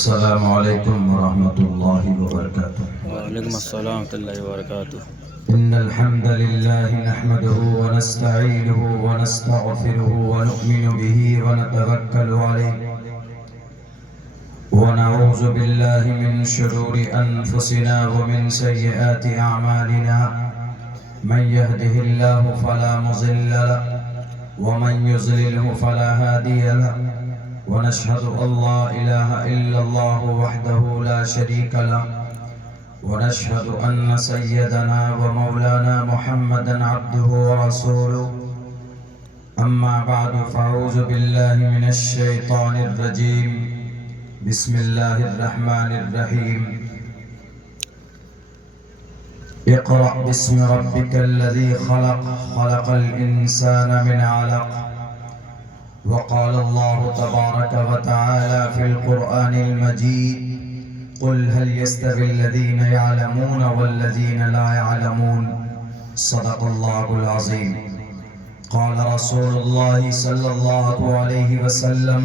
السلام علیکم ورحمۃ اللہ وبرکاتہ۔ وعلیکم السلام ورحمۃ اللہ وبرکاتہ۔ إن الحمد لله نحمده ونستعينه ونستغفره ونؤمن به ونتوكل عليه ونعوذ بالله من شرور أنفسنا ومن سيئات أعمالنا من يهده الله فلا مضل له ومن يضلله فلا هادي له ونشهد أن لا إله إلا الله وحده لا شريك له ونشهد أن سيدنا ومولانا محمدا عبده ورسوله أما بعد فأعوذ بالله من الشيطان الرجيم بسم الله الرحمن الرحيم اقرأ باسم ربك الذي خلق خلق الإنسان من علق وقال الله تبارك وتعالى في القرآن المجيد قل هل يستوي الذين يعلمون والذين لا يعلمون صدق الله العظيم قال رسول الله صلى الله عليه وسلم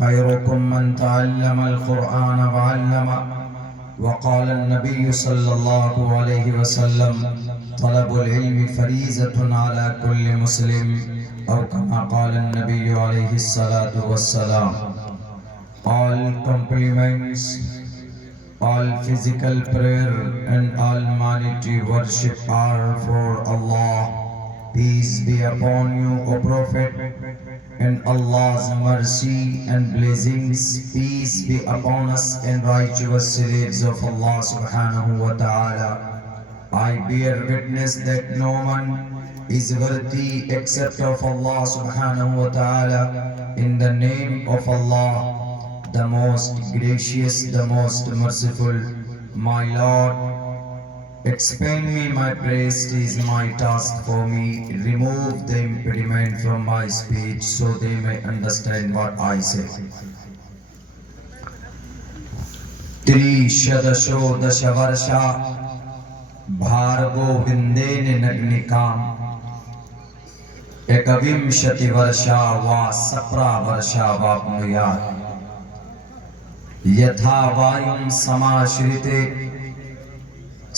خيركم من تعلم القرآن وعلمه وقال النبي صلى الله عليه وسلم طلب العلم فريضة على كل مسلم أو كما قال النبي عليه الصلاة والسلام. All compliments, all physical prayer and almighty worship are for Allah. Peace be upon you, O Prophet, and Allah's mercy and blessings. Peace be upon us and righteous slaves of Allah subhanahu wa ta'ala. I bear witness that no one is worthy except of Allah subhanahu wa ta'ala. In the name of Allah, the most gracious, the most merciful, my Lord, expand me my praise is my task for me. Remove the impediment from my speech so they may understand what I say. Trishadashodashavarasha Bhargovindene Nagnikam Ekavimshati Varsha Va Sapra Varsha Vapnuyat Yatha Vayum Samashrite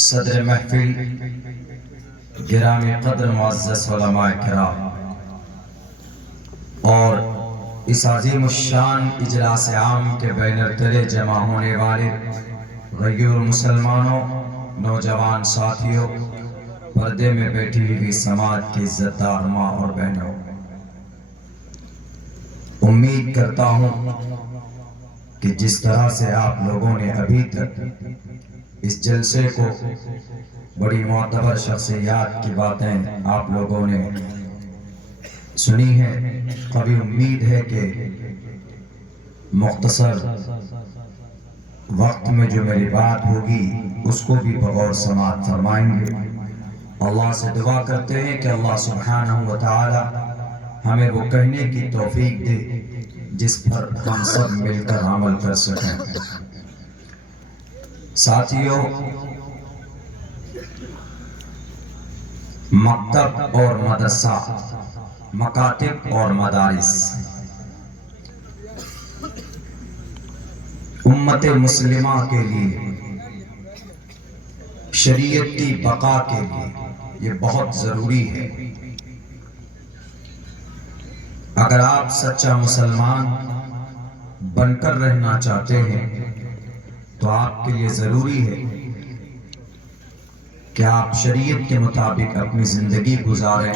صدر محفل گرامی قدر معزز علماء کرام اور اس عظیم الشان اجلاس عام کے بینر تلے جمع ہونے والے غیور مسلمانوں، نوجوان ساتھیوں، پردے میں بیٹھی ہوئی سماج کی عزت دار ماں اور بہنوں، امید کرتا ہوں کہ جس طرح سے آپ لوگوں نے ابھی تک اس جلسے کو بڑی معتبر شخصیات کی باتیں آپ لوگوں نے سنی ہیں، کبھی امید ہے کہ مختصر وقت میں جو میری بات ہوگی اس کو بھی بغور سماعت فرمائیں گے۔ اللہ سے دعا کرتے ہیں کہ اللہ سبحانہ و تعالی ہمیں وہ کہنے کی توفیق دے جس پر ہم سب مل کر عمل کر سکیں۔ ساتھیوں، مکتب اور مدرسہ، مکاتب اور مدارس امت مسلمہ کے لیے، شریعت کی بقا کے لیے یہ بہت ضروری ہے۔ اگر آپ سچا مسلمان بن کر رہنا چاہتے ہیں تو آپ کے لیے ضروری ہے کہ آپ شریعت کے مطابق اپنی زندگی گزاریں۔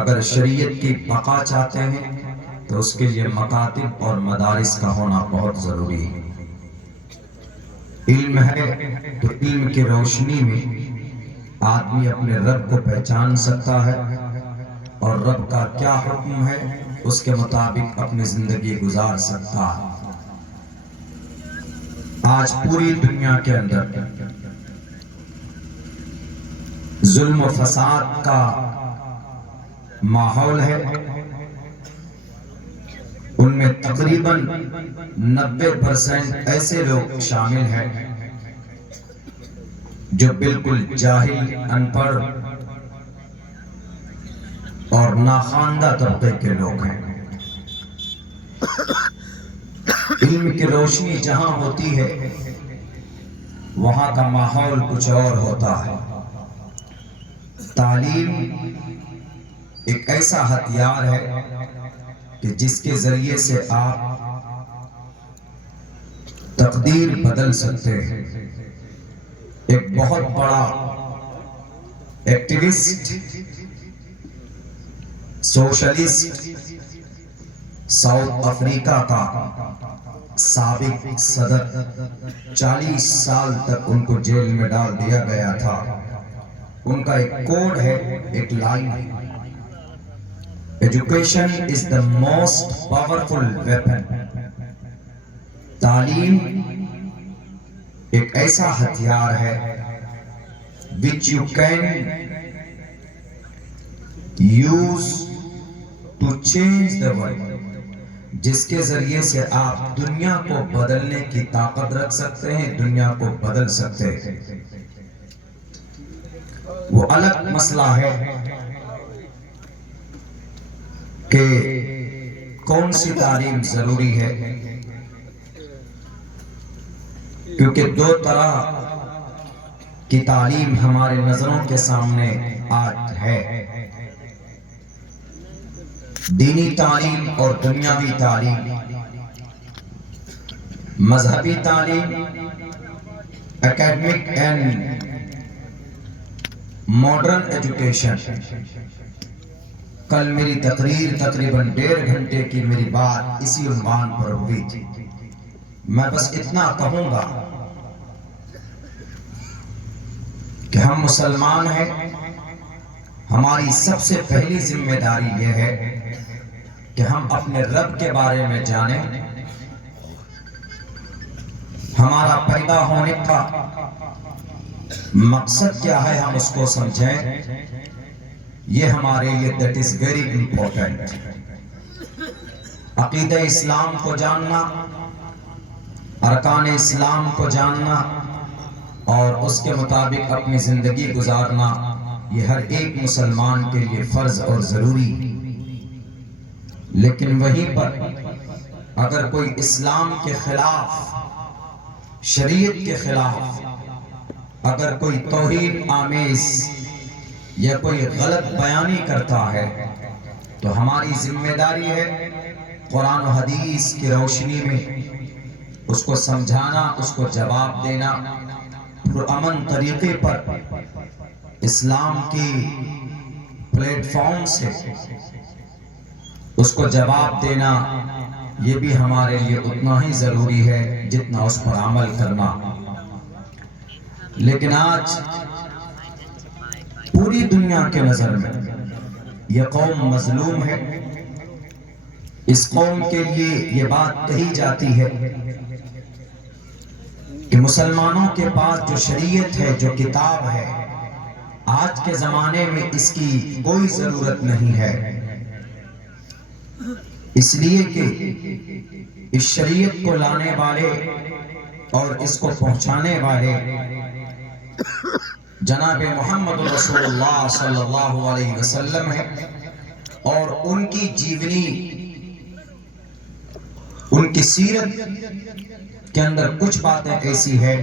اگر شریعت کی بقا چاہتے ہیں تو اس کے لیے مکاتب اور مدارس کا ہونا بہت ضروری ہے۔ علم ہے تو علم کی روشنی میں آدمی اپنے رب کو پہچان سکتا ہے اور رب کا کیا حکم ہے اس کے مطابق اپنی زندگی گزار سکتا ہے۔ آج پوری دنیا کے اندر ظلم و فساد کا ماحول ہے. ان میں تقریباً 90% ایسے لوگ شامل ہیں جو بالکل جاہل، ان پڑھ اور ناخواندہ طبقے کے لوگ ہیں. علم کی روشنی جہاں ہوتی ہے وہاں کا ماحول کچھ اور ہوتا ہے. تعلیم ایک ایسا ہتھیار ہے کہ جس کے ذریعے سے آپ تقدیر بدل سکتے ہیں. ایک بہت بڑا ایکٹیوسٹ، سوشلسٹ، ساؤتھ افریقہ کا سابق صدر، 40 سال تک ان کو جیل میں ڈال دیا گیا تھا. ان کا ایک کوڈ ہے، ایک لائن ہے: education is the most powerful weapon. تعلیم ایک ایسا ہتھیار ہے which you can use to change the world، جس کے ذریعے سے آپ دنیا کو بدلنے کی طاقت رکھ سکتے ہیں، دنیا کو بدل سکتے ہیں. وہ الگ مسئلہ ہے کہ کون سی تعلیم ضروری ہے، کیونکہ دو طرح کی تعلیم ہمارے نظروں کے سامنے آج ہے: دینی تعلیم اور دنیاوی تعلیم. مذہبی تعلیم، اکیڈمک اینڈ ماڈرن ایجوکیشن. کل میری تقریر تقریباً 1.5 گھنٹے کی میری بات اسی عنوان پر ہوئی تھی. میں بس اتنا کہوں گا کہ ہم مسلمان ہیں، ہماری سب سے پہلی ذمہ داری یہ ہے کہ ہم اپنے رب کے بارے میں جانیں. ہمارا پیدا ہونے کا مقصد کیا ہے ہم اس کو سمجھیں. یہ ہمارے لیے دیٹ از ویری امپورٹنٹ. عقیدہ اسلام کو جاننا، ارکان اسلام کو جاننا اور اس کے مطابق اپنی زندگی گزارنا، یہ ہر ایک مسلمان کے لیے فرض اور ضروری. لیکن وہیں پر اگر کوئی اسلام کے خلاف، شریعت کے خلاف اگر کوئی توہین آمیز یا کوئی غلط بیانی کرتا ہے تو ہماری ذمہ داری ہے قرآن و حدیث کی روشنی میں اس کو سمجھانا، اس کو جواب دینا، پرامن طریقے پر اسلام کی پلیٹ فارم سے اس کو جواب دینا. یہ بھی ہمارے لیے اتنا ہی ضروری ہے جتنا اس پر عمل کرنا. لیکن آج پوری دنیا کے نظر میں یہ قوم مظلوم ہے. اس قوم کے لیے یہ بات کہی جاتی ہے کہ مسلمانوں کے پاس جو شریعت ہے، جو کتاب ہے، آج کے زمانے میں اس کی کوئی ضرورت نہیں ہے. اس لیے کہ اس شریعت کو لانے والے اور اس کو پہنچانے والے جناب محمد رسول اللہ صلی اللہ علیہ وسلم ہے. اور ان کی جیونی، ان کی سیرت کے اندر کچھ باتیں ایسی ہیں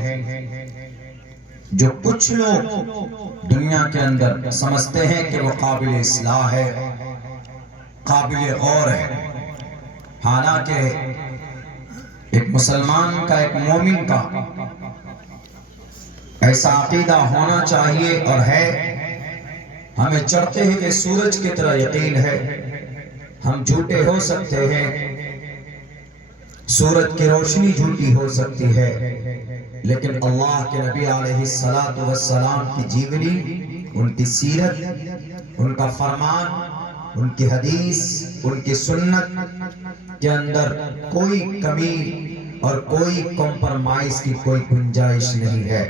جو کچھ لوگ دنیا کے اندر سمجھتے ہیں کہ وہ قابل اصلاح ہے، قابل غور ہے. حالانکہ ایک مسلمان کا، ایک مومن کا ایسا عقیدہ ہونا چاہیے اور ہے. ہمیں چڑھتے ہوئے سورج کی طرح یقین ہے. ہم جھوٹے ہو سکتے ہیں، سورج کی روشنی جھوٹی ہو سکتی ہے، لیکن اللہ کے نبی علیہ السلام کی جیونی، ان کی سیرت، ان کا فرمان، ان کی حدیث، ان کی سنت کے اندر کوئی کمی اور کوئی کمپرمائز کی کوئی گنجائش نہیں ہے۔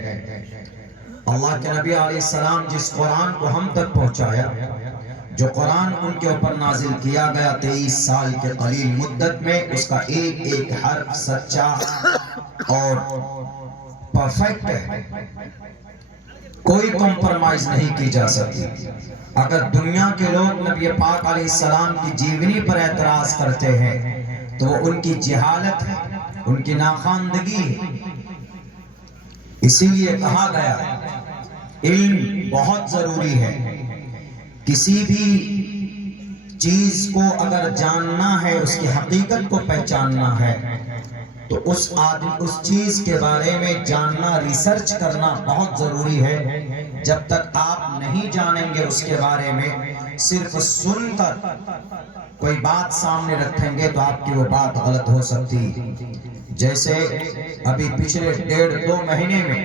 اللہ کے نبی علیہ السلام جس قرآن کو ہم تک پہنچایا، جو قرآن ان کے اوپر نازل کیا گیا 23 سال کے قلیل مدت میں، اس کا ایک ایک حرف سچا اور پرفیکٹ ہے، کوئی کمپرمائز نہیں کی جا سکتی۔ اگر دنیا کے لوگ نبی پاک علیہ السلام کی جیونی پر اعتراض کرتے ہیں تو وہ ان کی جہالت ہے، ان کی ناخواندگی ہے۔ اسی لیے کہا گیا علم بہت ضروری ہے۔ کسی بھی چیز کو اگر جاننا ہے، اس کی حقیقت کو پہچاننا ہے، تو اس چیز کے بارے میں جاننا، ریسرچ کرنا بہت ضروری ہے۔ جب تک آپ نہیں جانیں گے اس کے بارے میں، صرف سن کر کوئی بات سامنے رکھیں گے تو آپ کی وہ بات غلط ہو سکتی۔ جیسے ابھی پچھلے 1.5-2 مہینے میں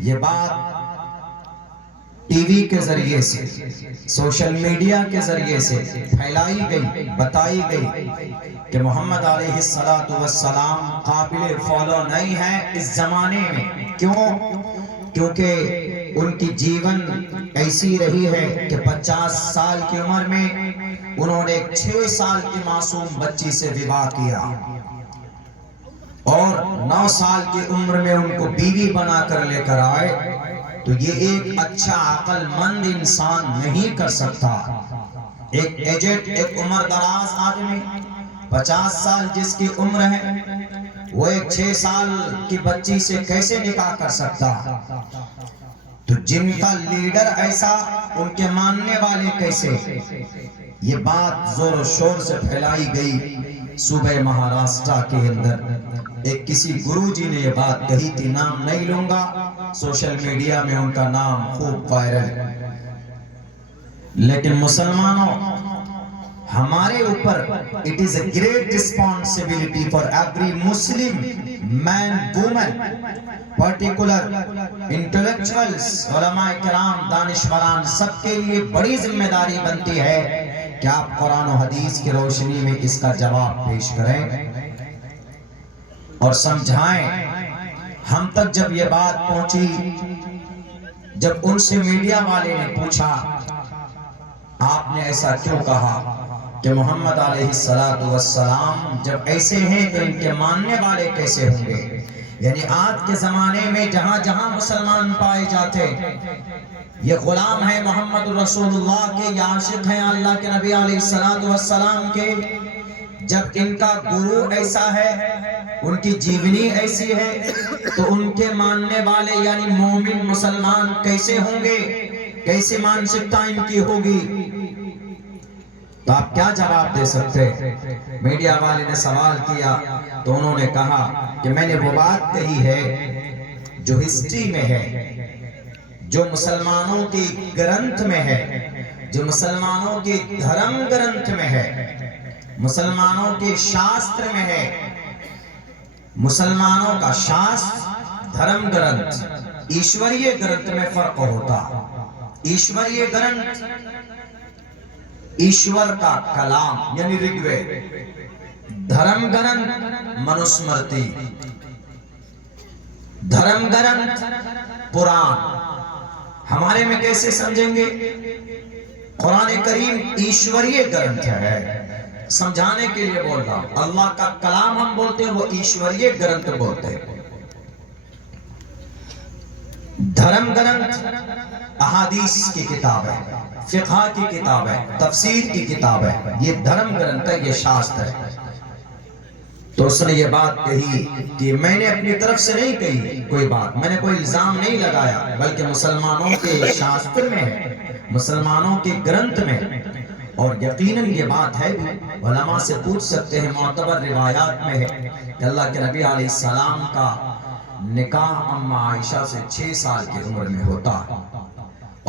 یہ بات ٹی وی کے ذریعے سے، سوشل میڈیا کے ذریعے سے پھیلائی گئی، بتائی گئی کہ محمد علیہ السلام قابل فالو نہیں ہے اس زمانے میں۔ کیوں؟ کیونکہ ان کی جیون ایسی رہی ہے کہ 50 سال کی عمر میں انہوں نے 6 سال کی معصوم بچی سے وواہ کیا، اور 9 سال کی عمر میں ان کو بیوی بنا کر لے کر آئے۔ تو یہ ایک اچھا عقل مند انسان نہیں کر سکتا۔ ایک ایجڈ، ایک عمر دراز آدمی، 50 سال جس کی عمر ہے، وہ ایک 6 سال کی بچی سے کیسے نکاح کر سکتا؟ تو جن کا لیڈر ایسا، ان کے ماننے والے کیسے؟ یہ بات زور و شور سے پھیلائی گئی صوبہ مہاراشٹرا کے اندر۔ ایک کسی گرو جی نے یہ بات کہی تھی، نام نہیں لوں گا، سوشل میڈیا میں ان کا نام خوب وائرل ہے۔ لیکن مسلمانوں، ہمارے اوپر it is a great responsibility for every Muslim man, woman, particular intellectuals، علماء کرام، دانشوران، سب کے لیے بڑی ذمہ داری بنتی ہے کہ آپ قرآن و حدیث کی روشنی میں اس کا جواب پیش کریں اور سمجھائیں۔ ہم تک جب یہ بات پہنچی، جب ان سے میڈیا والے نے پوچھا آپ نے ایسا کیوں کہا کہ محمد علیہ السلام جب ایسے ہیں تو ان کے ماننے والے کیسے ہوں گے؟ یعنی آج کے زمانے میں جہاں جہاں مسلمان پائے جاتے، یہ غلام ہیں محمد رسول اللہ کے، یا عاشق ہیں اللہ کے نبی علیہ السلام کے۔ جب ان کا گرو ایسا ہے، ان کی جیونی ایسی ہے، تو ان کے ماننے والے یعنی مومن مسلمان کیسے ہوں گے؟ کیسے مانسکتا ان کی ہوگی؟ تو آپ کیا جواب دے سکتے؟ میڈیا والے نے سوال کیا تو انہوں نے کہا کہ میں نے وہ بات کہی ہے جو ہسٹری میں ہے، جو مسلمانوں کی گرنتھ میں ہے، جو مسلمانوں کی دھرم گرنتھ میں ہے، مسلمانوں کے شاستر میں ہے۔ مسلمانوں کا شاستر، دھرم گرنتھ، ایشوریہ گرنتھ میں فرق ہوتا۔ ایشوریہ گرنتھ ایشور کا کلام یعنی رگ وید، دھرم گرنتھ منوسمرتی، دھرم گرنتھ پران۔ ہمارے میں کیسے سمجھیں گے؟ قرآن کریم ایشوریہ گرنتھ ہے، سمجھانے کے لیے بول رہا ہوں۔ اللہ کا کلام ہم بولتے ہیں، وہ ایشوریہ گرنتھ بولتے ہیں۔ دھرم گرنتھ احادیث کی کتاب ہے، فقہ کی کتاب ہے، تفسیر کی کتاب ہے، یہ دھرم گرنتھ ہے، یہ شاستر ہے۔ تو اس نے یہ بات کہی کہ میں نے اپنی طرف سے نہیں کہی کوئی بات، میں نے کوئی الزام نہیں لگایا، بلکہ مسلمانوں کے شاستر میں ہے، مسلمانوں کے گرنتھ میں۔ اور یقیناً یہ بات ہے بھی، علماء سے پوچھ سکتے ہیں، معتبر روایات میں ہے کہ اللہ کے نبی علیہ السلام کا نکاح ام عائشہ سے 6 سال کی عمر میں ہوتا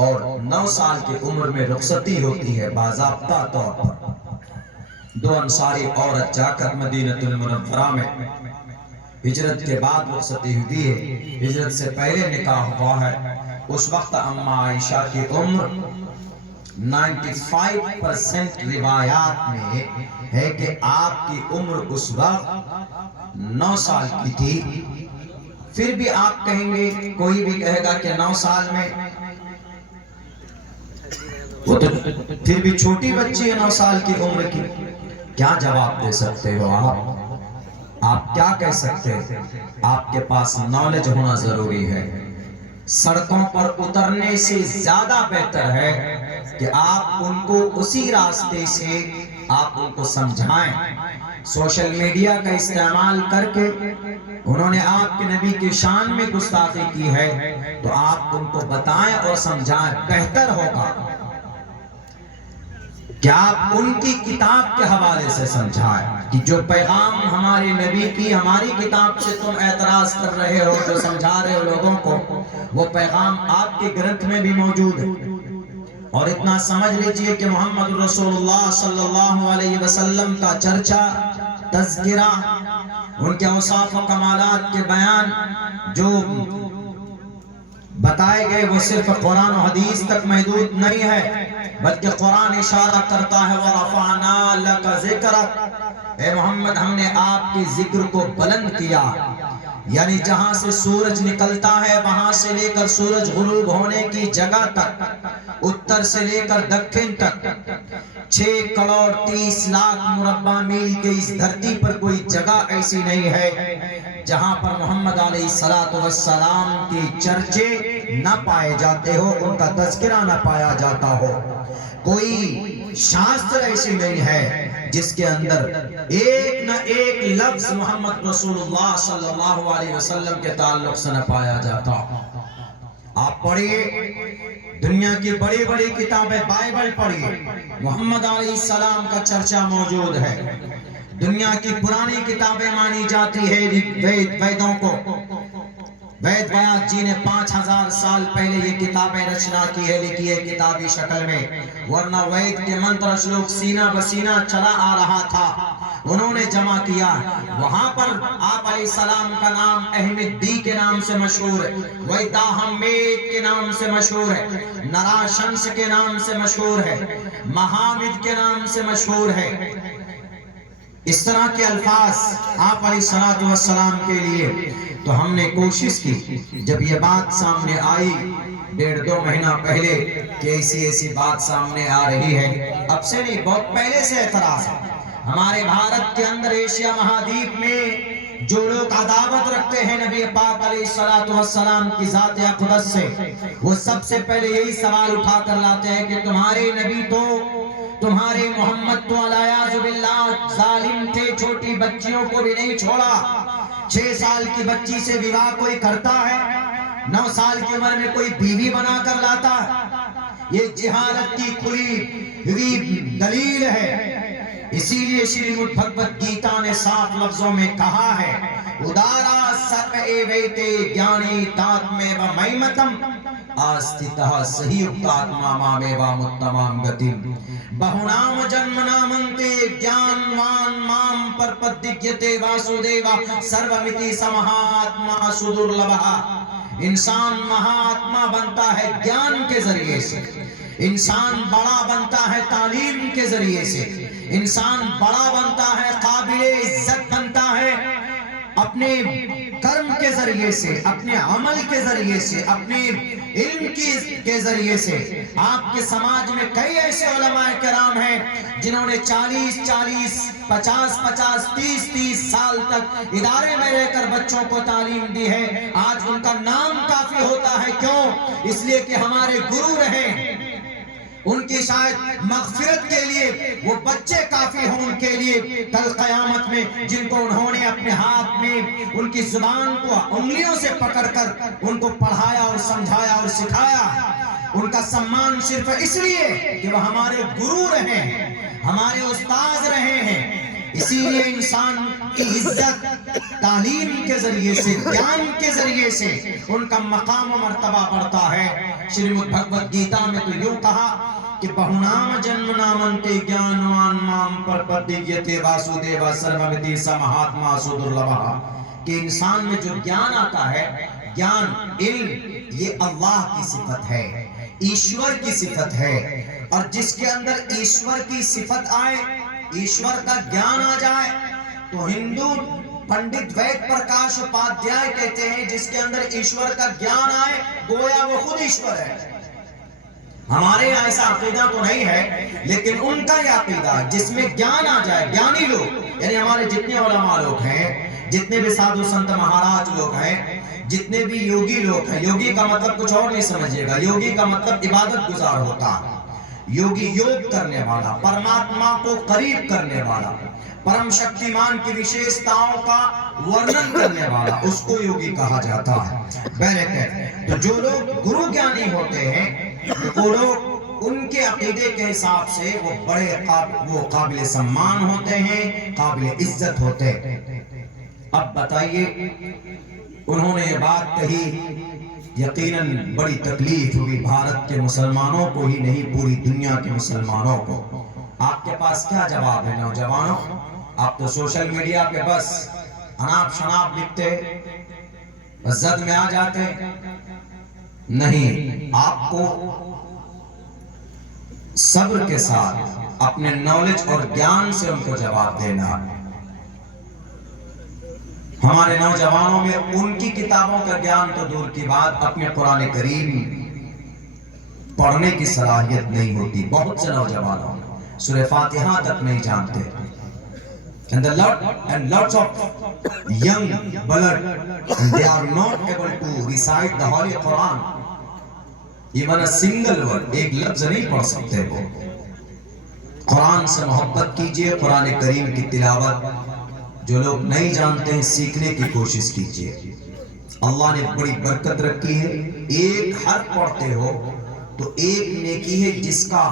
اور 9 سال کی عمر میں رخصتی ہوتی ہے باضابطہ طور پر۔ 2 انصاری عورت جا کر مدینہ المنورہ میں ہجرت کے بعد رخصتی ہوئی ہے، ہجرت سے پہلے نکاح ہوا ہے۔ اس وقت ام عائشہ کی عمر 95% روایات میں ہے کہ آپ کی عمر اس وقت 9 سال کی تھی. پھر بھی آپ کہیں گے، کوئی بھی کہے گا کہ 9 سال میں، وہ تو پھر بھی چھوٹی بچی ہے 9 سال کی عمر کی. کیا جواب دے سکتے ہو آپ کیا کہہ سکتے ہیں؟ آپ کے پاس نالج ہونا ضروری ہے. سڑکوں پر اترنے سے زیادہ بہتر ہے کہ آپ ان کو اسی راستے سے آپ ان کو سمجھائیں. سوشل میڈیا کا استعمال کر کے انہوں نے آپ کے نبی کی شان میں گستاخی کی ہے تو آپ ان کو بتائیں اور سمجھائیں. بہتر ہوگا کہ آپ ان کی کتاب کے حوالے سے سمجھائیں کہ جو پیغام ہمارے نبی کی ہماری کتاب سے تم اعتراض کر رہے ہو، جو سمجھا رہے ہو لوگوں کو، وہ پیغام آپ کے گرنتھ میں بھی موجود ہے. اور اتنا سمجھ لیجئے کہ محمد رسول اللہ صلی اللہ علیہ وسلم کا چرچا، تذکرہ، ان کے اوصاف و کمالات کے بیان جو بتائے گئے وہ صرف قرآن و حدیث تک محدود نہیں ہے، بلکہ قرآن اشارہ کرتا ہے وَرَفَعْنَا لَكَ ذِكْرَكَ، اے محمد ہم نے آپ کی ذکر کو بلند کیا. یعنی جہاں سے سورج نکلتا ہے وہاں سے لے کر سورج غروب ہونے کی جگہ تک، اتر سے لے کر دکھن تک 6 کروڑ 30 لاکھ مربع میل کی اس دھرتی پر کوئی جگہ ایسی نہیں ہے جہاں پر محمد علیہ السلام کی چرچے نہ پائے جاتے ہو، ان کا تذکرہ نہ پایا جاتا ہو. کوئی شاستر ایسی نہیں ہے جس کے اندر ایک نہ ایک لفظ محمد رسول اللہ صلی اللہ علیہ وسلم کے تعلق سے نہ پایا جاتا. آپ پڑھیے دنیا کی بڑی بڑی کتابیں، بائبل پڑھیے، محمد علیہ السلام کا چرچا موجود ہے. دنیا کی پرانی کتابیں مانی جاتی ہے ویدوں کو. وید ویاس جی نے 5000 سال پہلے یہ کتابیں رچنا کی ہے، لکھی ہے کتابی شکل میں، ورنہ وید کے منتر شلوک سینہ بسینہ چلا آ رہا تھا، انہوں نے جمع کیا. وہاں پر آپ علیہ السلام کا نام احمد دی کے نام سے مشہور ہے، ویداہمید کے نام سے مشہور ہے، نراشنس کے نام سے مشہور ہے، مہامد کے نام سے مشہور ہے. اس طرح کے الفاظ آپ علیہ السلام کے لیے. تو ہم نے کوشش کی جب یہ بات سامنے آئی 1.5-2 مہینہ پہلے کہ ایسی بات سامنے آ رہی ہے، اب سے نہیں بہت پہلے سے اعتراض ہے. ہمارے بھارت کے اندر ایشیا مہادیپ میں جو لوگ عداوت رکھتے ہیں نبی پاک علیہ السلام کی ذات اقدس سے، وہ سب سے پہلے یہی سوال اٹھا کر لاتے ہیں کہ تمہارے نبی تو، تمہارے محمد تو علیہ باللہ ظالم تھے، چھوٹی بچیوں کو بھی نہیں چھوڑا. 6 سال کی بچی سے وواہ کوئی کرتا ہے؟ 9 سال کی عمر میں کوئی بیوی بنا کر لاتا ہے؟ یہ جہالت کی کھلی ہوئی دلیل ہے. اسی لیے شریمد بھگوت گیتا نے صاف لفظوں میں کہا ہے ادارا سرو ایویتے گیانی تاتمیو میمتم آستھتہ صحیح اکتاتما مامیوا متمام گتیم بہنام جنم نامنتے گیانوان مام پرپدگیتے واسودیوا سرومیتی سمہاتما سدرلبھا. انسان مہاتما بنتا ہے گیان کے ذریعے سے، انسان بڑا بنتا ہے تعلیم کے ذریعے سے، انسان بڑا بنتا ہے، قابل عزت بنتا ہے اپنے کرم کے ذریعے سے، اپنے عمل کے ذریعے سے، اپنے علم کے ذریعے سے. آپ کے سماج میں کئی ایسے علماء کرام ہیں جنہوں نے 40 50 30 سال تک ادارے میں رہ کر بچوں کو تعلیم دی ہے. آج ان کا نام کافی ہوتا ہے. کیوں؟ اس لیے کہ ہمارے گرو رہے، ان کی شاید مغفرت کے لیے وہ بچے کافی ہوں ان کے لیے کل قیامت میں، جن کو انہوں نے اپنے ہاتھ میں ان کی زبان کو انگلیوں سے پکڑ کر ان کو پڑھایا اور سمجھایا اور سکھایا. ان کا سمان صرف اس لیے کہ وہ ہمارے گرو رہے ہیں، ہمارے استاذ رہے ہیں. اسی لیے انسان کی عزت تعلیم کے ذریعے سے، گیان کے ذریعے سے ان کا مقام و مرتبہ بڑھتا ہے. شریمد بھگوت گیتا میں تو یوں کہا کہ بہنام جنم نامنتے گیانوان مام پرپدگیتے واسودیوا سرومیتی سمہاتما سدرلبھا، کہ انسان میں جو گیان آتا ہے، گیان علم، یہ اللہ کی صفت ہے، ایشور کی صفت ہے. اور جس کے اندر ایشور کی صفت آئے، ایشور کا گیان آ جائے، تو ہندو پنڈت وید پرکاش اپادھیائے کہتے ہیں جس کے اندر ایشور کا گیان آئے گویا وہ خود ایشور ہے۔ ہمارے یہاں ایسا عقیدہ تو نہیں ہے، لیکن ان کا یہ عقیدہ جس میں گیان آ جائے، گیانی لوگ، یعنی ہمارے جتنے علماء لوگ ہیں، جتنے بھی سادھو سنت مہاراج لوگ ہیں، جتنے بھی یوگی لوگ ہیں، یوگی کا مطلب کچھ اور نہیں سمجھیے گا، یوگی کا مطلب عبادت گزار ہوتا ہے۔ یوگی یوگ کرنے والا، پرماتما کو قریب کرنے والا، پرم شکتیمان کی وشیشتاؤں کا ورنن کرنے والا، اس کو یوگی کہا جاتا ہے۔ بہرکہ تو جو لوگ گرو گیانی ہوتے ہیں وہ لوگ ان کے عقیدے کے حساب سے وہ بڑے قابل سمان ہوتے ہیں، قابل عزت ہوتے ہیں۔ اب بتائیے، انہوں نے یہ بات کہی، یقیناً بڑی تکلیف ہوئی بھارت کے مسلمانوں کو ہی نہیں، پوری دنیا کے مسلمانوں کو۔ آپ کے پاس کیا جواب ہے نوجوانوں؟ آپ تو سوشل میڈیا پہ بس اناپ شناپ لکھتے، بس زد میں آ جاتے۔ نہیں، آپ کو صبر کے ساتھ اپنے نالج اور گیان سے ان کو جواب دینا ہے۔ ہمارے نوجوانوں میں ان کی کتابوں کا گیان تو دور کی بات، اپنے قرآن کریم پڑھنے کی صلاحیت نہیں ہوتی۔ بہت سے نوجوانوں سورہ فاتحہ تک نہیں جانتے۔ And lots of young blood, and they are not able to recite the Holy Quran. Even a single word، ایک لفظ نہیں پڑھ سکتے وہ۔ قرآن سے محبت کیجئے، قرآن کریم کی تلاوت جو لوگ نہیں جانتے ہیں سیکھنے کی کوشش کیجئے۔ اللہ نے بڑی برکت رکھی ہے، ایک حرف پڑھتے ہو تو ایک نیکی ہے جس کا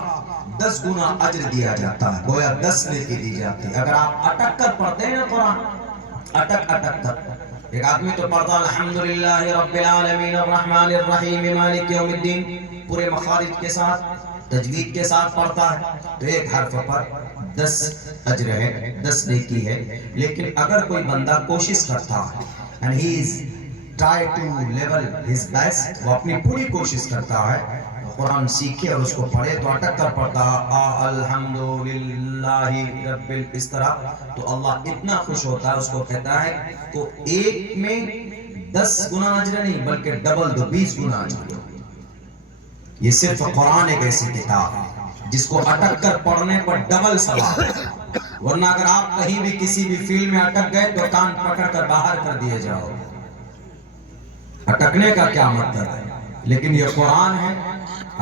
10 گنا اجر دیا جاتا ہے، گویا 10 نیکی دی جاتی ہے۔ اگر آپ اٹک کر پڑھتے ہیں نا قرآن، اٹک کر، ایک آدمی تو پڑھتا الحمدللہ رب العالمین الرحمن الرحیم مالک یوم الدین، پورے مخارج کے ساتھ، تجوید کے ساتھ پڑھتا ہے، تو ایک حرف پر 10 اجر ہے، 10 نیکی ہے۔ لیکن اگر کوئی بندہ کوشش کرتا ہے and he is try to level his best، وہ اپنی پوری کوشش کرتا ہے قرآن سیکھے اور اس کو پڑھے، تو اٹک کر پڑھتا الحمدللہ رب، اس طرح تو اللہ اتنا خوش ہوتا ہے، اس کو کہتا ہے تو ایک میں 10 گنا اجر نہیں بلکہ ڈبل دو، 20 گنا اجر۔ یہ صرف قرآن ایک ایسی کتاب ہے جس کو اٹک کر پڑھنے پر ڈبل ثواب ہے۔ ورنہ اگر آپ کہیں بھی کسی بھی فیلڈ میں اٹک گئے تو کان پکڑ کر باہر کر دیے جاؤ۔ اٹکنے کا کیا مطلب ہے؟ لیکن یہ قرآن ہے،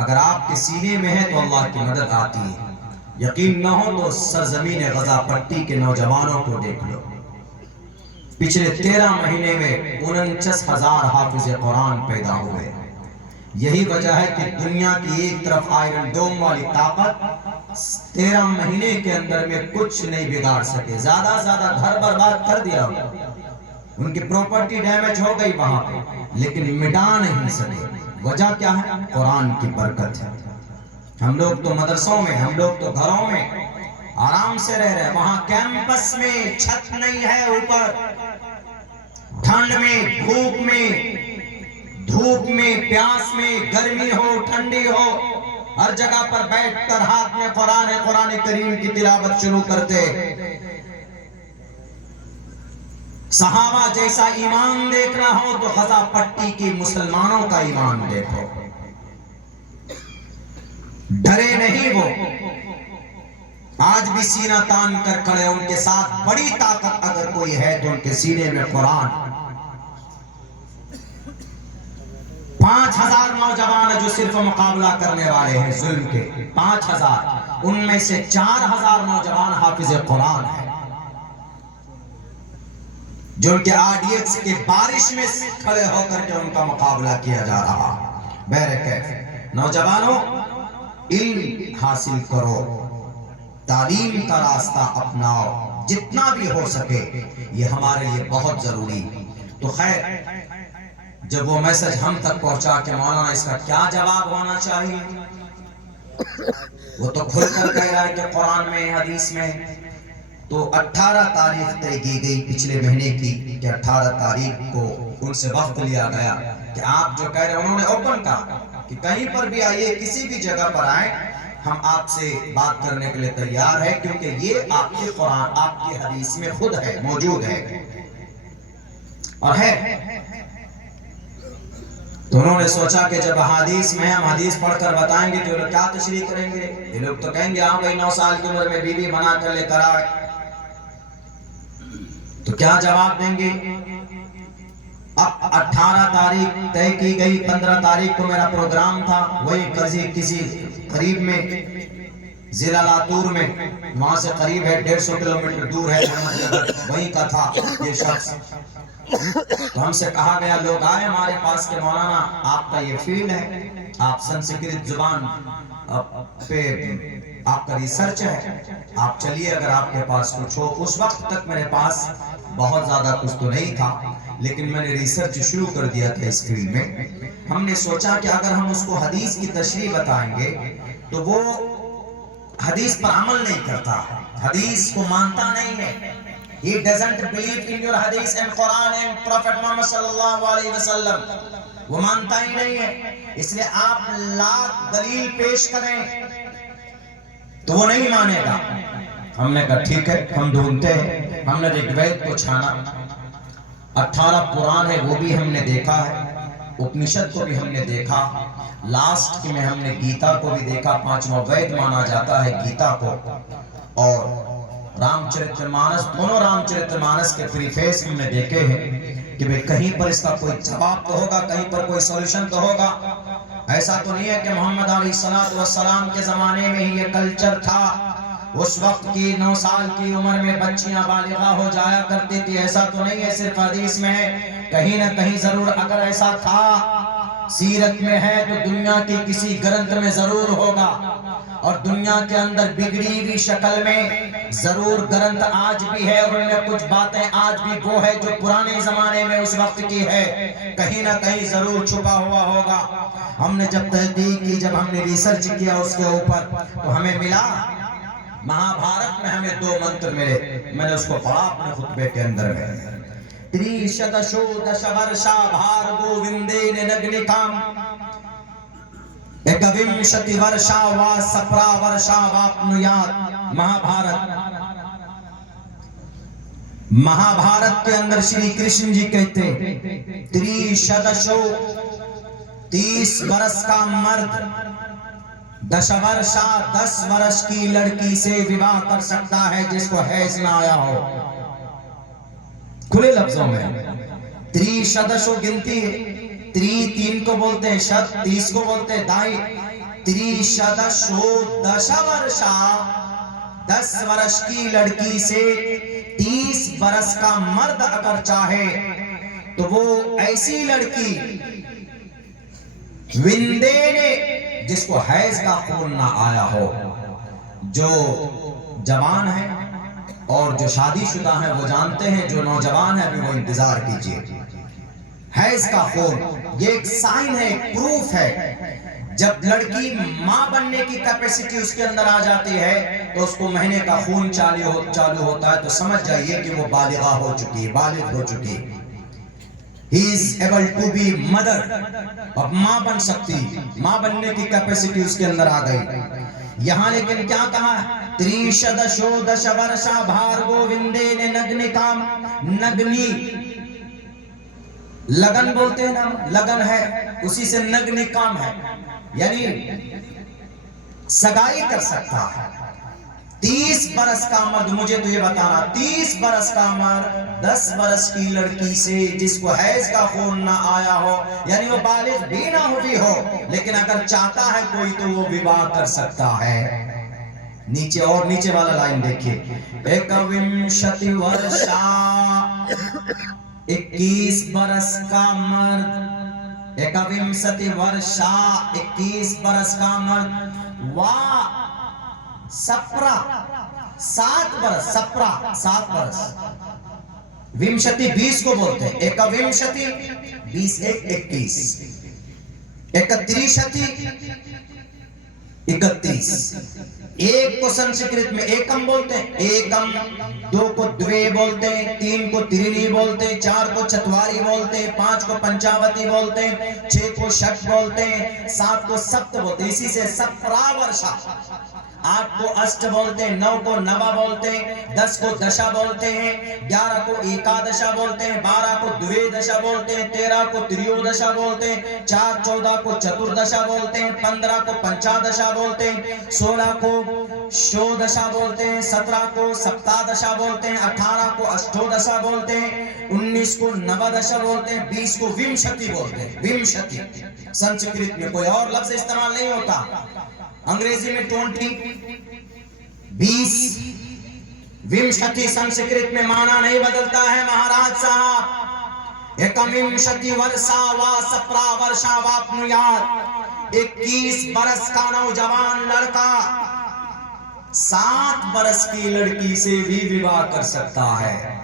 اگر آپ کے سینے میں ہے تو اللہ کی مدد آتی ہے۔ یقین نہ ہو تو سرزمین غزہ پٹی کے نوجوانوں کو دیکھ لو، پچھلے 13 مہینے میں 49,000 حافظ قرآن پیدا ہوئے۔ یہی وجہ ہے کہ دنیا کی ایک طرف آئرن ڈوم والی طاقت 13 مہینے کے اندر میں کچھ نہیں بگاڑ سکے، زیادہ گھر برباد کر دیا، ان کی پراپرٹی ڈیمیج ہو گئی وہاں پہ، لیکن مٹا نہیں سکے۔ وجہ کیا ہے؟ قرآن کی برکت ہے۔ ہم لوگ تو مدرسوں میں، ہم لوگ تو گھروں میں آرام سے رہ رہے، وہاں کیمپس میں چھت نہیں ہے اوپر، ٹھنڈ میں، دھوپ میں، پیاس میں، گرمی ہو، ٹھنڈی ہو، ہر جگہ پر بیٹھ کر ہاتھ میں قرآن کریم کی تلاوت شروع کرتے۔ صحابہ جیسا ایمان دیکھنا ہو تو غزہ پٹی کی مسلمانوں کا ایمان دیکھو، ڈرے نہیں وہ، آج بھی سینہ تان کر کھڑے، ان کے ساتھ بڑی طاقت اگر کوئی ہے تو ان کے سینے میں قرآن۔ 5,000 نوجوان جو صرف مقابلہ کرنے والے ہیں ظلم کے، 5,000، ان میں سے 4,000 نوجوان حافظ قرآن ہیں، جو ان کے آڈینس کے بارش میں کھڑے ہو کر کے ان کا مقابلہ کیا جا رہا۔ بہرکیف نوجوانوں، علم حاصل کرو، تعلیم کا راستہ اپناؤ، جتنا بھی ہو سکے، یہ ہمارے لیے بہت ضروری۔ تو خیر، جب وہ میسج ہم تک پہنچا کہ مولانا اس کا کیا جواب ہونا چاہیے، وہ تو کھل کر کہہ رہا ہے کہ قرآن میں، حدیث میں، تو 18 تاریخ طے کی گئی پچھلے مہینے کی کہ 18 تاریخ کو ان سے وقت لیا گیا کہ آپ جو کہہ رہے ہیں، انہوں نے اوپن کہا کہ کہیں پر بھی آئیے، کسی بھی جگہ پر آئیں، ہم آپ سے بات کرنے کے لیے تیار ہیں، کیونکہ یہ آپ کے قرآن، آپ کی حدیث میں خود ہے، موجود ہے اور ہے۔ تو انہوں نے سوچا کہ جب حدیث میں ہم حدیث پڑھ کر بتائیں گے تو یہ لوگ کیا تشریح کریں گے؟ یہ لوگ تو کہیں گے ہاں بھائی 9 سال کی عمر میں بیوی بنا کر لے کر آئے، تو کیا جواب دیں گے؟ اب 18 تاریخ طے کی گئی، 15 تاریخ کو میرا پروگرام تھا، وہی کسی قریب میں ضلع لاتور میں، وہاں سے قریب ہے 150 کلومیٹر دور ہے، وہیں کا تھا یہ شخص۔ تو ہم سے کہا گیا، لوگ آئے ہمارے پاس کہ مولانا آپ کا یہ فیلڈ ہے، آپ سنسکرت زبان پہ آپ کا ریسرچ ہے، آپ چلیے اگر آپ کے پاس کچھ ہو۔ اس وقت تک میرے پاس بہت زیادہ کچھ تو نہیں تھا، لیکن میں نے ریسرچ شروع کر دیا تھا اس فیلڈ میں۔ ہم نے سوچا کہ اگر ہم اس کو حدیث کی تشریح بتائیں گے تو وہ حدیث پر عمل نہیں کرتا، حدیث کو مانتا نہیں ہے۔ He doesn't believe in your hadith and Quran and Prophet Muhammad sallallahu alaihi wasallam. وہ مانتا ہی نہیں ہے، اس لیے آپ لاکھ دلیل پیش کریں تو وہ نہیں مانے گا۔ ہم نے کہا ٹھیک ہے، ہم ڈھونڈتے ہیں۔ ہم نے رگ وید کو چھانا، 18 قرآن ہے وہ بھی ہم نے دیکھا ہے، اپنشد کو بھی ہم نے دیکھا، لاسٹ میں ہم نے گیتا کو بھی دیکھا، 5واں وید مانا جاتا ہے گیتا کو، اور رام چرتر مانس، دونوں رام چرتر مانس کے پریفیس ہم نے دیکھے ہیں کہ بھئی کہیں پر اس کا کوئی جواب تو ہوگا، کہیں پر کوئی سولوشن تو ہوگا۔ ایسا تو نہیں ہے کہ محمد علیہ السلام کے زمانے میں ہی یہ کلچر تھا، اس وقت کی 9 سال کی عمر میں بچیاں بالغہ ہو جایا کرتی تھی، ایسا تو نہیں ہے صرف حدیث میں ہے، کہیں نہ کہیں ضرور اگر ایسا تھا، سیرت میں ہے تو دنیا کی کسی گرنتھ میں ضرور ہوگا، اور دنیا کے اندر بگڑی ہوئی شکل میں ضرور گرنتھ آج بھی ہے، اور ان میں کچھ باتیں آج بھی وہ ہے جو پرانے زمانے میں اس وقت کی ہے، کہیں نہ کہیں ضرور چھپا ہوا ہوگا۔ ہم نے جب تحقیق کی، جب ہم نے ریسرچ کیا اس کے اوپر، تو ہمیں ملا مہا بھارت میں ہمیں 2 منتر ملے، میں نے اس کو پڑھا اپنے خطبے کے اندر میں۔ تریشدشو دش ورشا بھارگو وندین نگنکام ایکوینشتی ورشا وا سپرا ورشا واپنیات۔ مہا بھارت، مہا بھارت کے اندر شری کرشن جی کہتے تریشدشو 30 برس کا مرد، دش ورشا 10 برس کی لڑکی سے وواہ کر سکتا ہے جس کو حیض نہ آیا ہو۔ کھلے لفظوں میں تریشدشو گنتی ہے، 3 کو بولتے ہیں، شد 30 کو بولتے ہیں، دائی تریشدشو دش ورشا 10 برس کی لڑکی سے 30 برس کا مرد اگر چاہے تو وہ ایسی لڑکی وندینے جس کو حیض کا خون نہ آیا ہو، جو جوان ہے اور جو شادی شدہ ہیں وہ جانتے ہیں، جو نوجوان ہے ابھی وہ انتظار کیجئے۔ حیض کا خون یہ ایک سائن ہے، ایک پروف ہے، جب لڑکی ماں بننے کی کیپیسٹی اس کے اندر آ جاتی ہے تو اس کو مہینے کا خون چالو ہوتا ہے، تو سمجھ جائیے کہ وہ بالغہ ہو چکی ہے، بالغ ہو چکی ہے۔ He is able to be mother، اب ماں بن سکتی، ماں بننے کی کیپیسٹی اس کے اندر آ گئی۔ یہاں لیکن کیا کہا ہے؟ تریشدشو دش ورشا بھارگو وندین نگنکام، نگنی لگن بولتے ہیں نا، لگن ہے، اسی سے نگنکام ہے، یعنی سگائی کر سکتا ہے۔ 30 برس کا مرد، مجھے تو یہ بتانا، 30 برس کا مرد 10 برس کی لڑکی سے جس کو حیض کا خون نہ آیا ہو، یعنی وہ بالغ بھی نہ ہوئی ہو، لیکن اگر چاہتا ہے کوئی تو وہ وواہ کر سکتا ہے۔ نیچے اور نیچے والا لائن دیکھیے، ایکوینشتی ورشا 21 برس کا مرد، ایکوینشتی ورشا 21 برس کا مرد، وا سپرا 7 برس، سپرا 7 برس، ومشتی 20 کو بولتے ہیں، ایکوینشتی 20 21، ایکتریشتی 31، ایک کو سنسکرت میں ایکم بولتے ہیں، ایکم، دو کو دوے بولتے ہیں، تین کو ترینی بولتے ہیں، چار کو چتواری بولتے ہیں، پانچ کو پنچاوتی بولتے ہیں، چھ کو شٹ بولتے ہیں، سات کو سپت بولتے ہیں، اسی سے سپراورشا، آٹھ کو اشٹ بولتے ہیں، نو کو نوا بولتے ہیں، 10 کو دشا بولتے ہیں، 11 کو ایکادشا بولتے ہیں، 12 کو دوے دشا بولتے ہیں، 13 کو تریودشا بولتے ہیں، 14 کو چتردشا بولتے ہیں، 15 کو پنچادشا بولتے ہیں، 16 کو شودشا بولتے ہیں، 17 کو سپتادشا بولتے ہیں، 18 کو اشٹودشا بولتے ہیں، 19 کو نودشا بولتے ہیں، 20 کو ومشتی بولتے ہیں، ومشتی سنسکرت میں کوئی اور لفظ استعمال نہیں ہوتا، انگریزی میں 20 ومشتی سنسکرت میں معنی نہیں بدلتا ہے مہاراج صاحب، ایکمشتی ورسا وا سپرا ورشا واپنیات، 21 برس کا نوجوان لڑکا 7 برس کی لڑکی سے بھی وواہ کر سکتا ہے۔